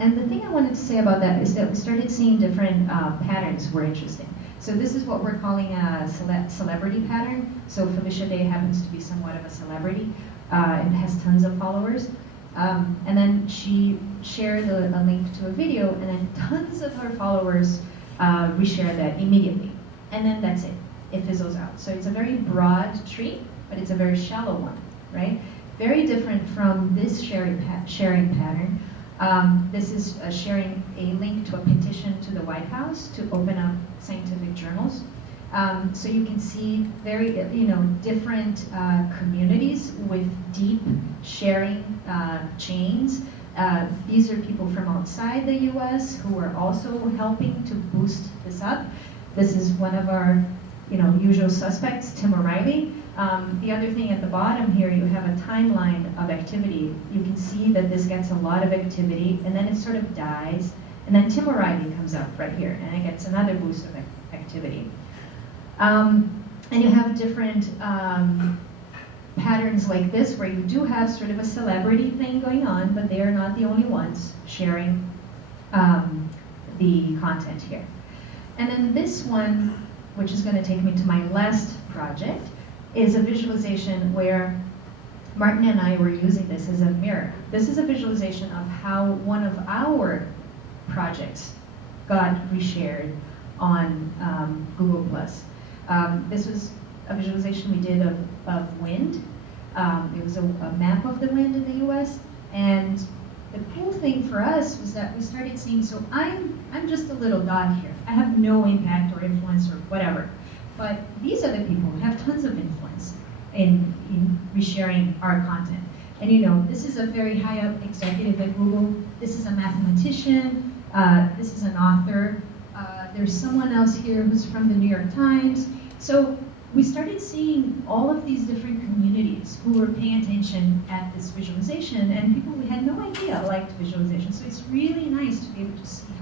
and the thing I wanted to say about that is that we started seeing different patterns were interesting. So this is what we're calling a celebrity pattern. So Felicia Day happens to be somewhat of a celebrity and has tons of followers. And then she shared a link to a video, and then tons of her followers reshare that immediately. And then that's it. It fizzles out. So it's a very broad tree, but it's a very shallow one, right? Very different from this sharing pattern. This is sharing a link to a petition to the White House to open up scientific journals. So you can see very, different communities with deep sharing chains. These are people from outside the U.S. who are also helping to boost this up. This is one of our, usual suspects, Tim O'Reilly. The other thing at the bottom here, you have a timeline of activity. You can see that this gets a lot of activity, and then it sort of dies, and then Tim O'Reilly comes up right here, and it gets another boost of activity. And you have different patterns like this, where you do have sort of a celebrity thing going on, but they are not the only ones sharing the content here. And then this one, which is going to take me to my last project, is a visualization where Martin and I were using this as a mirror. This is a visualization of how one of our projects got reshared on Google+. This was a visualization we did of wind. It was a map of the wind in the US, and the cool thing for us was that we started seeing, so I'm just a little dot here. I have no impact or influence or whatever. But these other people have tons of influence in resharing our content. And this is a very high up executive at Google. This is a mathematician. This is an author. There's someone else here who's from the New York Times. So we started seeing all of these different communities who were paying attention at this visualization, and people we had no idea liked visualization. So it's really nice to be able to see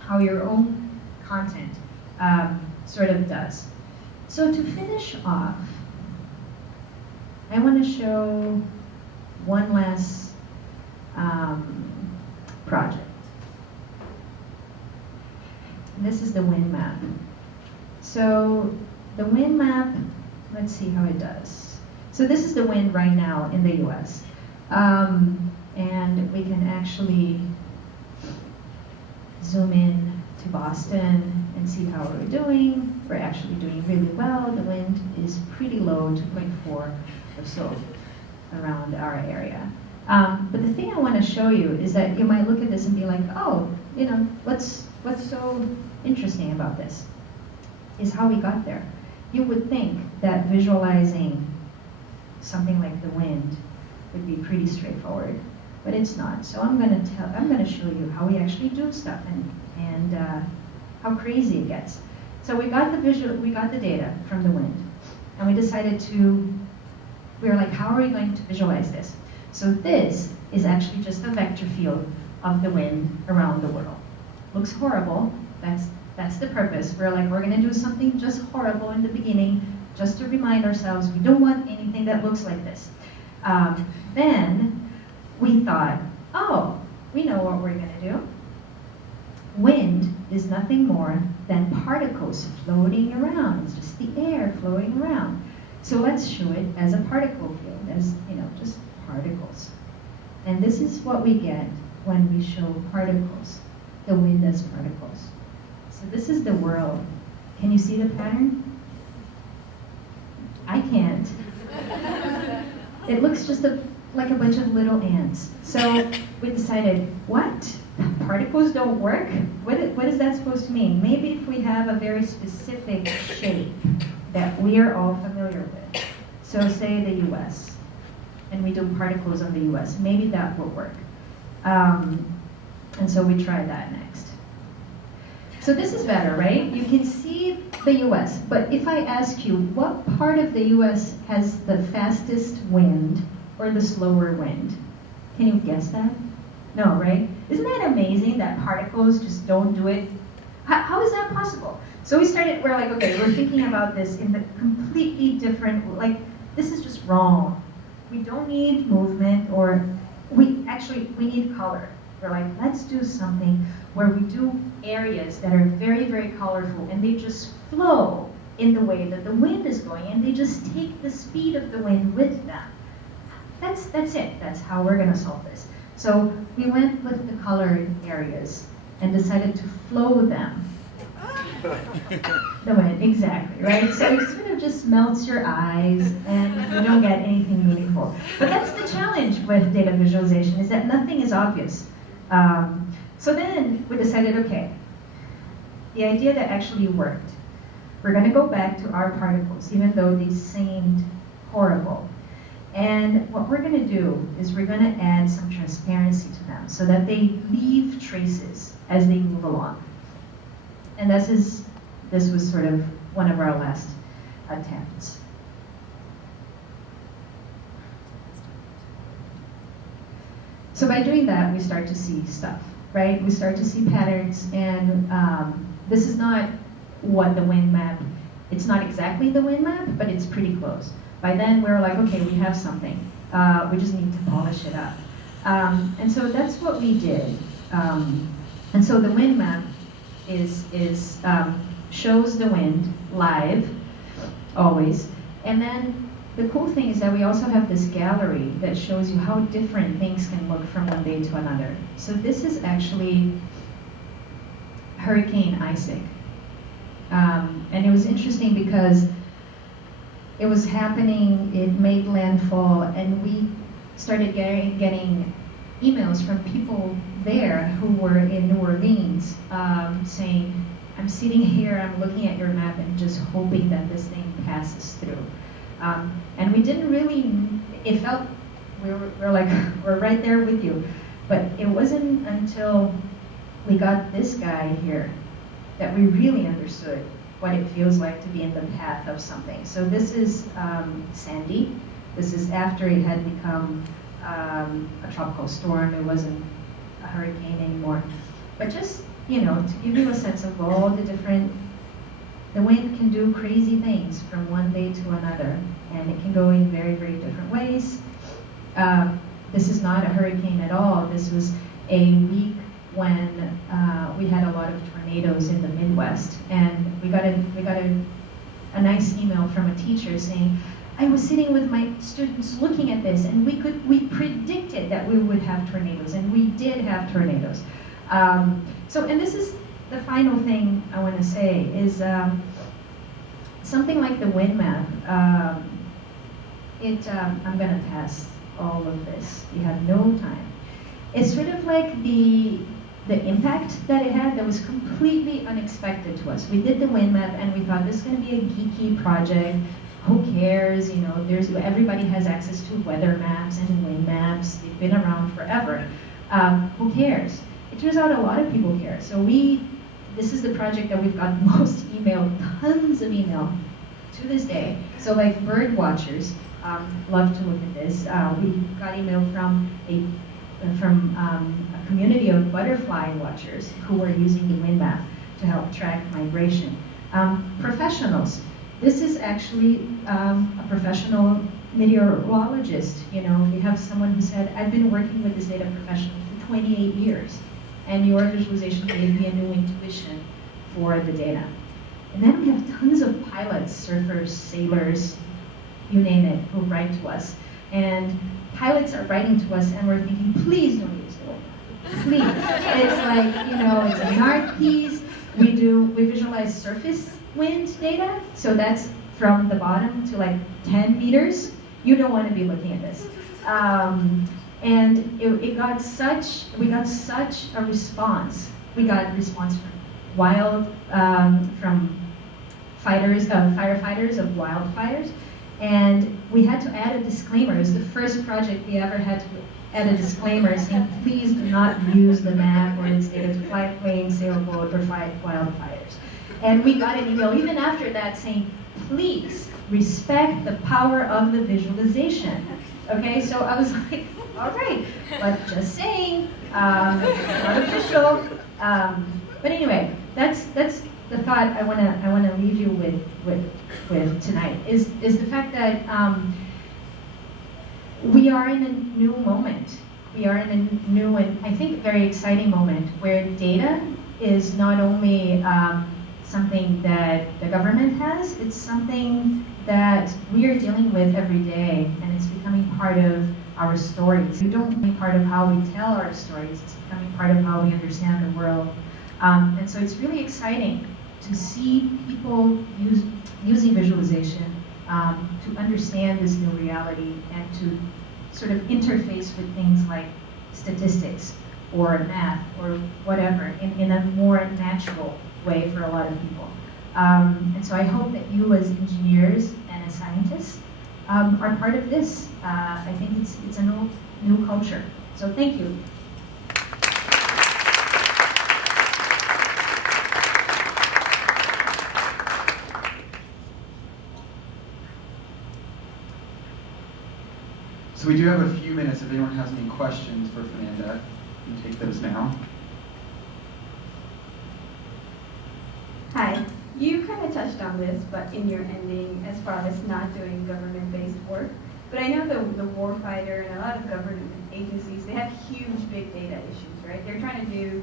how your own content sort of does. So to finish off, I want to show one last project. And this is the wind map. So the wind map, let's see how it does. So this is the wind right now in the US. And we can actually zoom in to Boston and see how we're doing. We're actually doing really well. The wind is pretty low, 2.4 or so around our area. But the thing I want to show you is that you might look at this and be like, oh, what's so interesting about this is how we got there. You would think that visualizing something like the wind would be pretty straightforward, but it's not. So I'm going to show you how we actually do stuff and how crazy it gets. So we got the data from the wind, and we decided we were like, how are we going to visualize this? So this is actually just a vector field of the wind around the world. Looks horrible. That's the purpose. We're going to do something just horrible in the beginning, just to remind ourselves we don't want anything that looks like this. Then we thought, oh, we know what we're going to do. Wind is nothing more than particles floating around. It's just the air floating around. So let's show it as a particle field, as just particles. And this is what we get when we show particles, the wind as particles. So this is the world. Can you see the pattern? I can't. It looks just like a bunch of little ants. So we decided, what? Particles don't work? What is that supposed to mean? Maybe if we have a very specific shape that we are all familiar with. So say the US, and we do particles on the US. Maybe that will work. And so we tried that next. So this is better, right? You can see the US, but if I ask you, what part of the US has the fastest wind or the slower wind? Can you guess that? No, right? Isn't that amazing that particles just don't do it? How is that possible? So we're like, okay, we're thinking about this in the completely different, this is just wrong. We don't need movement, or we need color. We're like, let's do something where we do areas that are very, very colorful, and they just flow in the way that the wind is going, and they just take the speed of the wind with them. That's that's it. That's how we're gonna solve this. So we went with the colored areas and decided to flow them. The wind, exactly, right? So it sort of just melts your eyes and you don't get anything meaningful. But that's the challenge with data visualization, is that nothing is obvious. So then we decided, okay, the idea that actually worked, we're gonna go back to our particles, even though they seemed horrible. And what we're gonna do is we're gonna add some transparency to them so that they leave traces as they move along. And this was sort of one of our last attempts. So by doing that, we start to see stuff, right? We start to see patterns, and this is not what the wind map, it's not exactly the wind map, but it's pretty close. By then, we're like, okay, we have something. We just need to polish it up. And so that's what we did. And so the wind map shows the wind live, always. And then the cool thing is that we also have this gallery that shows you how different things can look from one day to another. So this is actually Hurricane Isaac. And it was interesting because it was happening, it made landfall, and we started getting emails from people there who were in New Orleans saying, I'm sitting here, I'm looking at your map and just hoping that this thing passes through. And we didn't really, it felt, we're like, we're right there with you. But it wasn't until we got this guy here that we really understood what it feels like to be in the path of something. So this is Sandy. This is after it had become a tropical storm. It wasn't a hurricane anymore. But just, you know, to give you a sense of all the different, the wind can do crazy things from one day to another, and it can go in very, very different ways. This is not a hurricane at all. This was a week when we had a lot of tornadoes in the Midwest, and we got a nice email from a teacher saying, I was sitting with my students looking at this, and we predicted that we would have tornadoes, and we did have tornadoes. And this is the final thing I want to say is something like the wind map. I'm going to pass all of this. You have no time. It's sort of like the impact that it had that was completely unexpected to us. We did the wind map and we thought this is going to be a geeky project. Who cares? You know, everybody has access to weather maps and wind maps. They've been around forever. Who cares? It turns out a lot of people care. So this is the project that we've got most email, tons of email to this day. So like bird watchers love to look at this. We got email from a community of butterfly watchers who were using the wind map to help track migration. Professionals. This is actually a professional meteorologist. You know, we have someone who said, I've been working with this data professional for 28 years, and your visualization gave me a new intuition for the data. And then we have tons of pilots, surfers, sailors, you name it, who write to us. And pilots are writing to us, and we're thinking, please don't use the wind map. Please. It's like, you know, it's an art piece. We visualize surface wind data, so that's from the bottom to like 10 meters. You don't want to be looking at this. And we got such a response. We got response from firefighters of wildfires, and we had to add a disclaimer. It was the first project we ever had to add a disclaimer saying, please do not use the map or its data to fly planes, sailboat, or fight wildfires. And we got an email even after that saying, please respect the power of the visualization. Okay, so I was like, all right, but just saying, not official. But anyway, that's the thought I wanna leave you with tonight is the fact that we are in a new moment. We are in a new and I think very exciting moment where data is not only something that the government has, it's something that we are dealing with every day, and it's becoming part of our stories. We don't be part of how we tell our stories. It's becoming part of how we understand the world. And so it's really exciting to see people using visualization to understand this new reality and to sort of interface with things like statistics or math or whatever in a more natural way for a lot of people. And so I hope that you as engineers and as scientists are part of this. I think it's a new culture. So thank you. So we do have a few minutes if anyone has any questions for Fernanda. You can take those now. Hi. You kind of touched on this, but in your ending, as far as not doing government-based work. But I know the warfighter and a lot of government agencies, they have huge big data issues, right? They're trying to do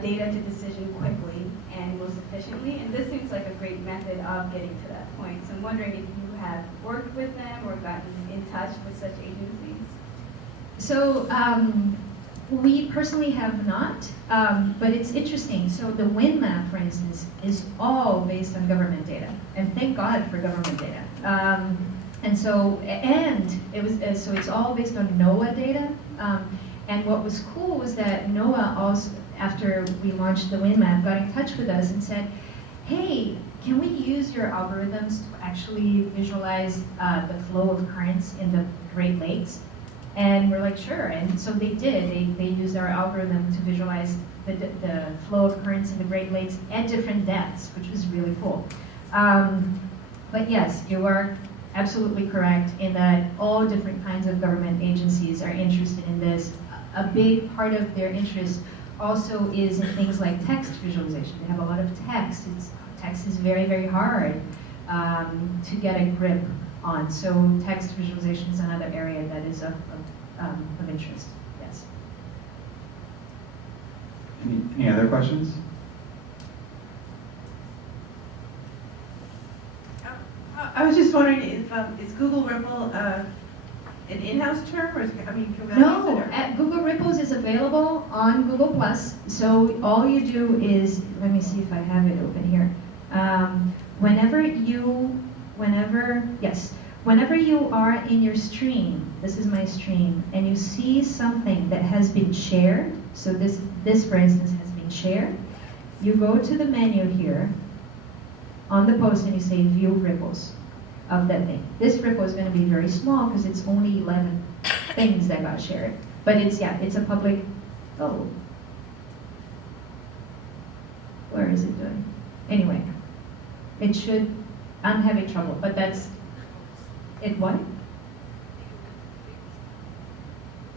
data to decision quickly and most efficiently, and this seems like a great method of getting to that point. So I'm wondering if you have worked with them or gotten in touch with such agencies. So we personally have not, but it's interesting. So the wind map, for instance, is all based on government data, and thank God for government data. And it was so it's all based on NOAA data. And what was cool was that NOAA also, after we launched the wind map, got in touch with us and said, "Hey, can we use your algorithms to actually visualize the flow of currents in the Great Lakes?" And we're like, sure. And so they did. They used our algorithm to visualize the flow of currents in the Great Lakes at different depths, which was really cool. But yes, you are absolutely correct in that all different kinds of government agencies are interested in this. A big part of their interest also is in things like text visualization. They have a lot of text. Text is very, very hard to get a grip on. So text visualization is another area that is of interest, yes. Any other questions? I was just wondering if is Google Ripple an in-house term, or can we No, use it? Google Ripples is available on Google Plus. So all you do is, let me see if I have it open here. Whenever you are in your stream, this is my stream, and you see something that has been shared, so this for instance has been shared, you go to the menu here on the post and you say view ripples of that thing. This ripple is going to be very small because it's only 11 things that got shared. But it's a public, oh. Where is it doing? Anyway, it should, I'm having trouble, but that's, it what?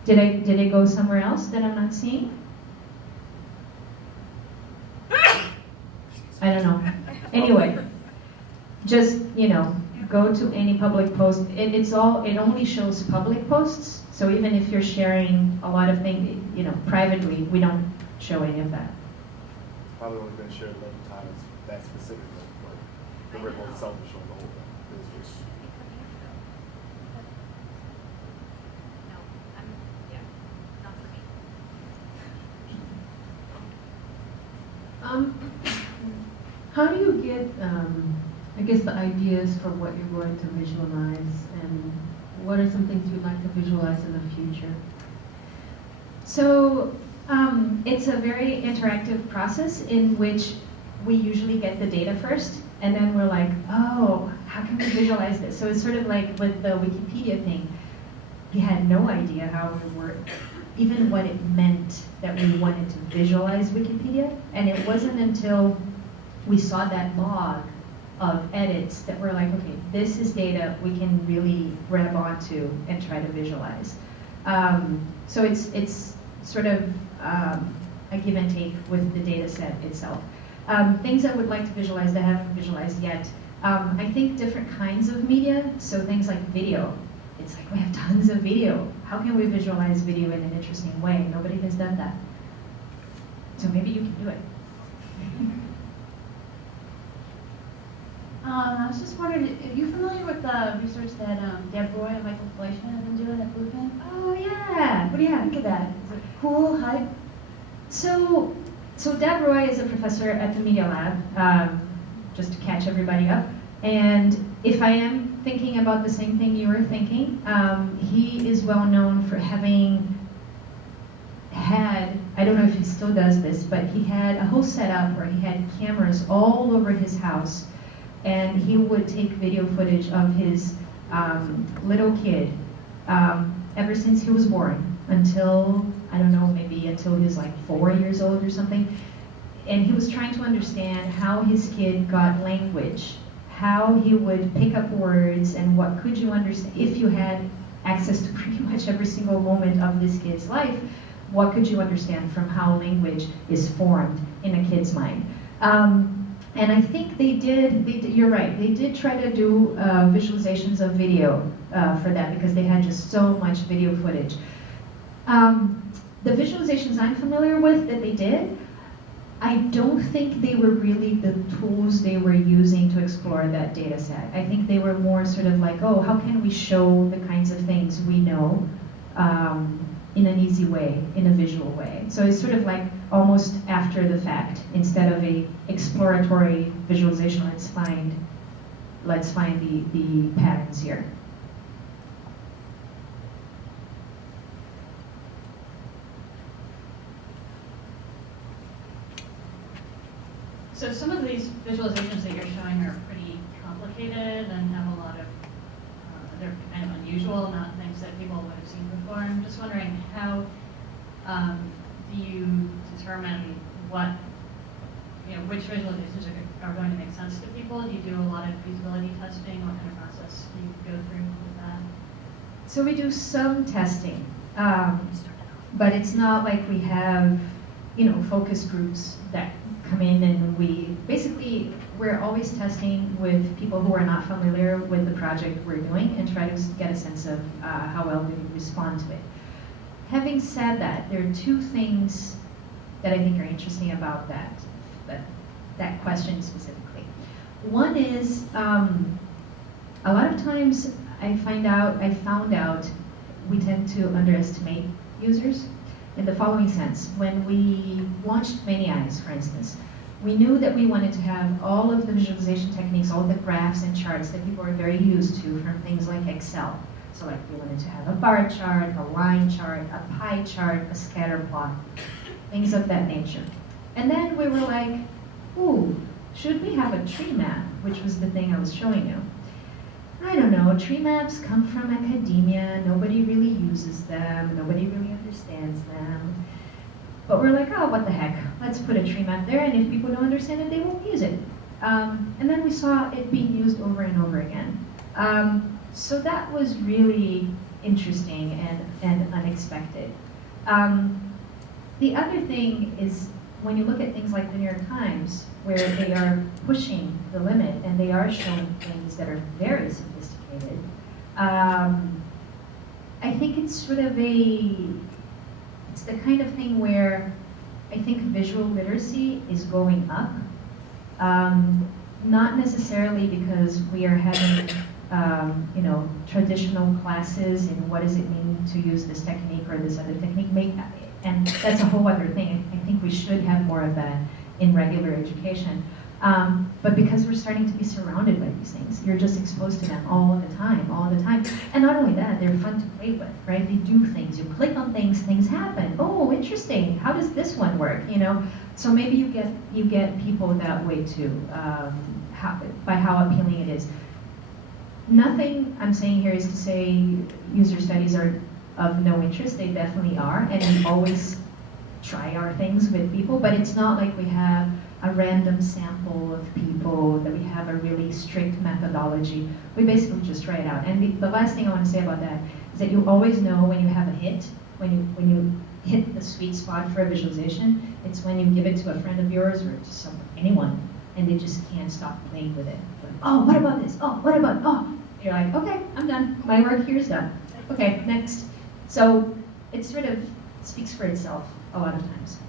Did it go somewhere else that I'm not seeing? I don't know. Anyway, just, go to any public post. It only shows public posts. So even if you're sharing a lot of things, privately, we don't show any of that. Probably only been shared 11 times that specifically, but the ripple itself is showing the whole thing. It's just How do you get, I guess, the ideas for what you're going to visualize, and what are some things you'd like to visualize in the future? So it's a very interactive process in which we usually get the data first, and then we're like, oh, how can we visualize this? So it's sort of like with the Wikipedia thing. We had no idea how it worked, even what it meant that we wanted to visualize Wikipedia, and it wasn't until we saw that log of edits that we're like, okay, this is data we can really grab onto and try to visualize. So it's sort of a give and take with the data set itself. Things I would like to visualize that I haven't visualized yet. I think different kinds of media, so things like video. It's like we have tons of video. How can we visualize video in an interesting way? Nobody has done that. So maybe you can do it. I was just wondering, are you familiar with the research that Deb Roy and Michael Fleischman have been doing at Bluefin? Oh yeah, what do you think of that? Is it cool, hype? So Deb Roy is a professor at the Media Lab, just to catch everybody up. And if I am thinking about the same thing you were thinking, he is well known for having had, I don't know if he still does this, but he had a whole setup where he had cameras all over his house, and he would take video footage of his little kid ever since he was born until, I don't know, maybe until he was like 4 years old or something. And he was trying to understand how his kid got language, how he would pick up words, and what could you understand if you had access to pretty much every single moment of this kid's life. What could you understand from how language is formed in a kid's mind? And I think they did, you're right, they did try to do visualizations of video for that because they had just so much video footage. The visualizations I'm familiar with that they did, I don't think they were really the tools they were using to explore that data set. I think they were more sort of like, oh, how can we show the kinds of things we know in an easy way, in a visual way. So it's sort of like almost after the fact, instead of a exploratory visualization, let's find the patterns here. So some of these visualizations that you're showing are pretty complicated and have a lot of, they're kind of unusual, not things that people would have seen before. I'm just wondering how do you determine what, which visualizations are going to make sense to people? Do you do a lot of feasibility testing? What kind of process do you go through with that? So we do some testing, but it's not like we have, focus groups that come in and we're always testing with people who are not familiar with the project we're doing and try to get a sense of how well they respond to it. Having said that, there are two things that I think are interesting about that question specifically. One is, a lot of times I found out we tend to underestimate users in the following sense. When we launched Many Eyes, for instance, we knew that we wanted to have all of the visualization techniques, all the graphs and charts that people are very used to from things like Excel. So like we wanted to have a bar chart, a line chart, a pie chart, a scatter plot, things of that nature. And then we were like, ooh, should we have a tree map, which was the thing I was showing you. I don't know, tree maps come from academia, nobody really uses them, nobody really understands them. But we're like, oh, what the heck, let's put a tree map there, and if people don't understand it, they won't use it. And then we saw it being used over and over again. So that was really interesting and unexpected. The other thing is, when you look at things like the New York Times, where they are pushing the limit and they are showing things that are very sophisticated, I think it's sort of it's the kind of thing where I think visual literacy is going up. Not necessarily because we are having traditional classes in what does it mean to use this technique or this other technique, and that's a whole other thing. I think we should have more of that in regular education. But because we're starting to be surrounded by these things, you're just exposed to them all the time. And not only that, they're fun to play with, right? They do things. You click on things, things happen. Oh, interesting. How does this one work? So maybe you get people that way too, by how appealing it is. Nothing I'm saying here is to say user studies are of no interest. They definitely are, and we always try our things with people, but it's not like we have a random sample of people, that we have a really strict methodology. We basically just try it out. And the last thing I want to say about that is that you always know when you have a hit, when you hit the sweet spot for a visualization, it's when you give it to a friend of yours or to anyone, and they just can't stop playing with it. Like, oh, what about this? Oh, what about, oh. You're like, okay, I'm done. My work here's done. Okay, next. So it sort of speaks for itself a lot of times.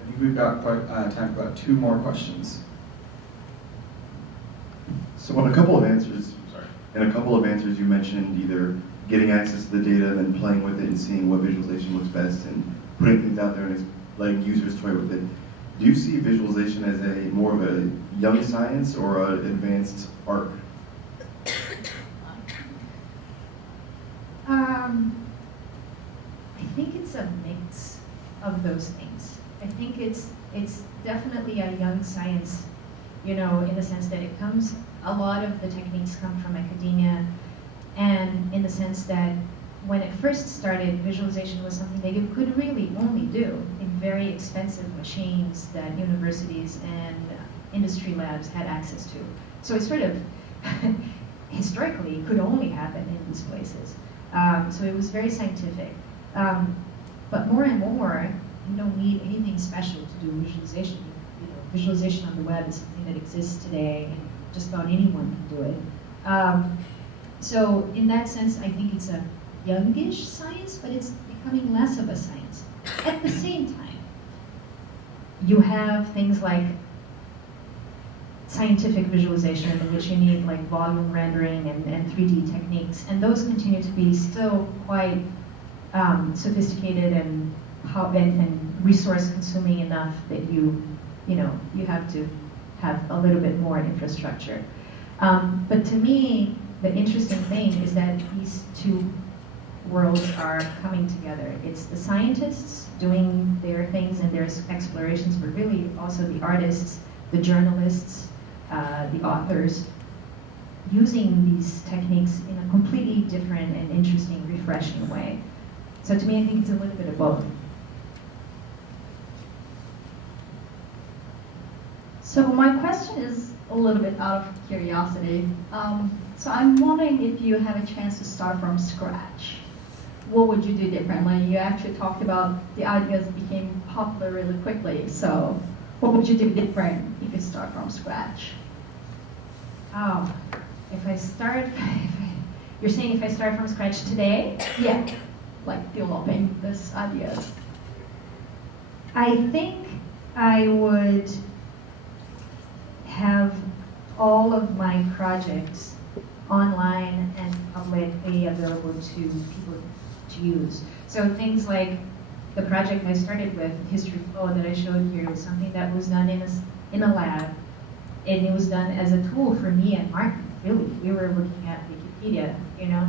I think we've got time for about 2 more questions. So in a couple of answers, you mentioned either getting access to the data and then playing with it and seeing what visualization looks best and putting things out there and letting users toy with it. Do you see visualization as more of a young science or an advanced art? I think it's a mix of those things. I think it's definitely a young science, you know, in the sense that a lot of the techniques come from academia, and in the sense that when it first started, visualization was something they could really only do in very expensive machines that universities and industry labs had access to. So it sort of, historically, could only happen in these places. So it was very scientific. But more and more, you don't need anything special to do visualization. You know, visualization on the web is something that exists today, and just about anyone can do it. So in that sense, I think it's a youngish science, but it's becoming less of a science. At the same time, you have things like scientific visualization in which you need like volume rendering and 3D techniques, and those continue to be still quite sophisticated and resource consuming enough that you have to have a little bit more infrastructure. But to me, the interesting thing is that these two worlds are coming together. It's the scientists doing their things and their explorations, but really also the artists, the journalists, the authors, using these techniques in a completely different and interesting, refreshing way. So to me, I think it's a little bit of both. So my question is a little bit out of curiosity. So I'm wondering if you have a chance to start from scratch. What would you do differently? You actually talked about the ideas became popular really quickly. So what would you do different if you start from scratch? Oh, you're saying if I start from scratch today? Yeah, like developing this ideas. I think I would have all of my projects online and publicly available to people to use. So things like the project I started with, History Flow, that I showed here, was something that was done in a lab, and it was done as a tool for me and Martin, really. We were looking at Wikipedia, you know.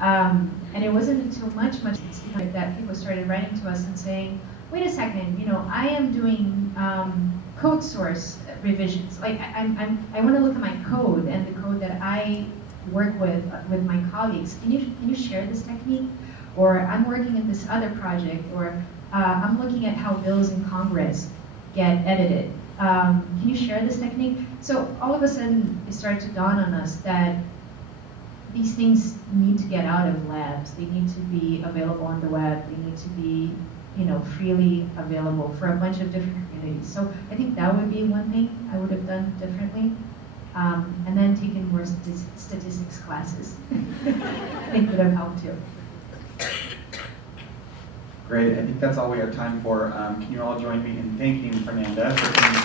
And it wasn't until much that people started writing to us and saying, wait a second, you know, I am doing code source revisions. Like, I want to look at my code and the code that I work with my colleagues. Can you share this technique? Or I'm working in this other project, or I'm looking at how bills in Congress get edited. Can you share this technique? So all of a sudden, it started to dawn on us that these things need to get out of labs. They need to be available on the web. They need to be, you know, freely available for a bunch of different communities. So I think that would be one thing I would have done differently. And then taken more statistics classes. I think would have helped too. Great, I think that's all we have time for. Can you all join me in thanking Fernanda for coming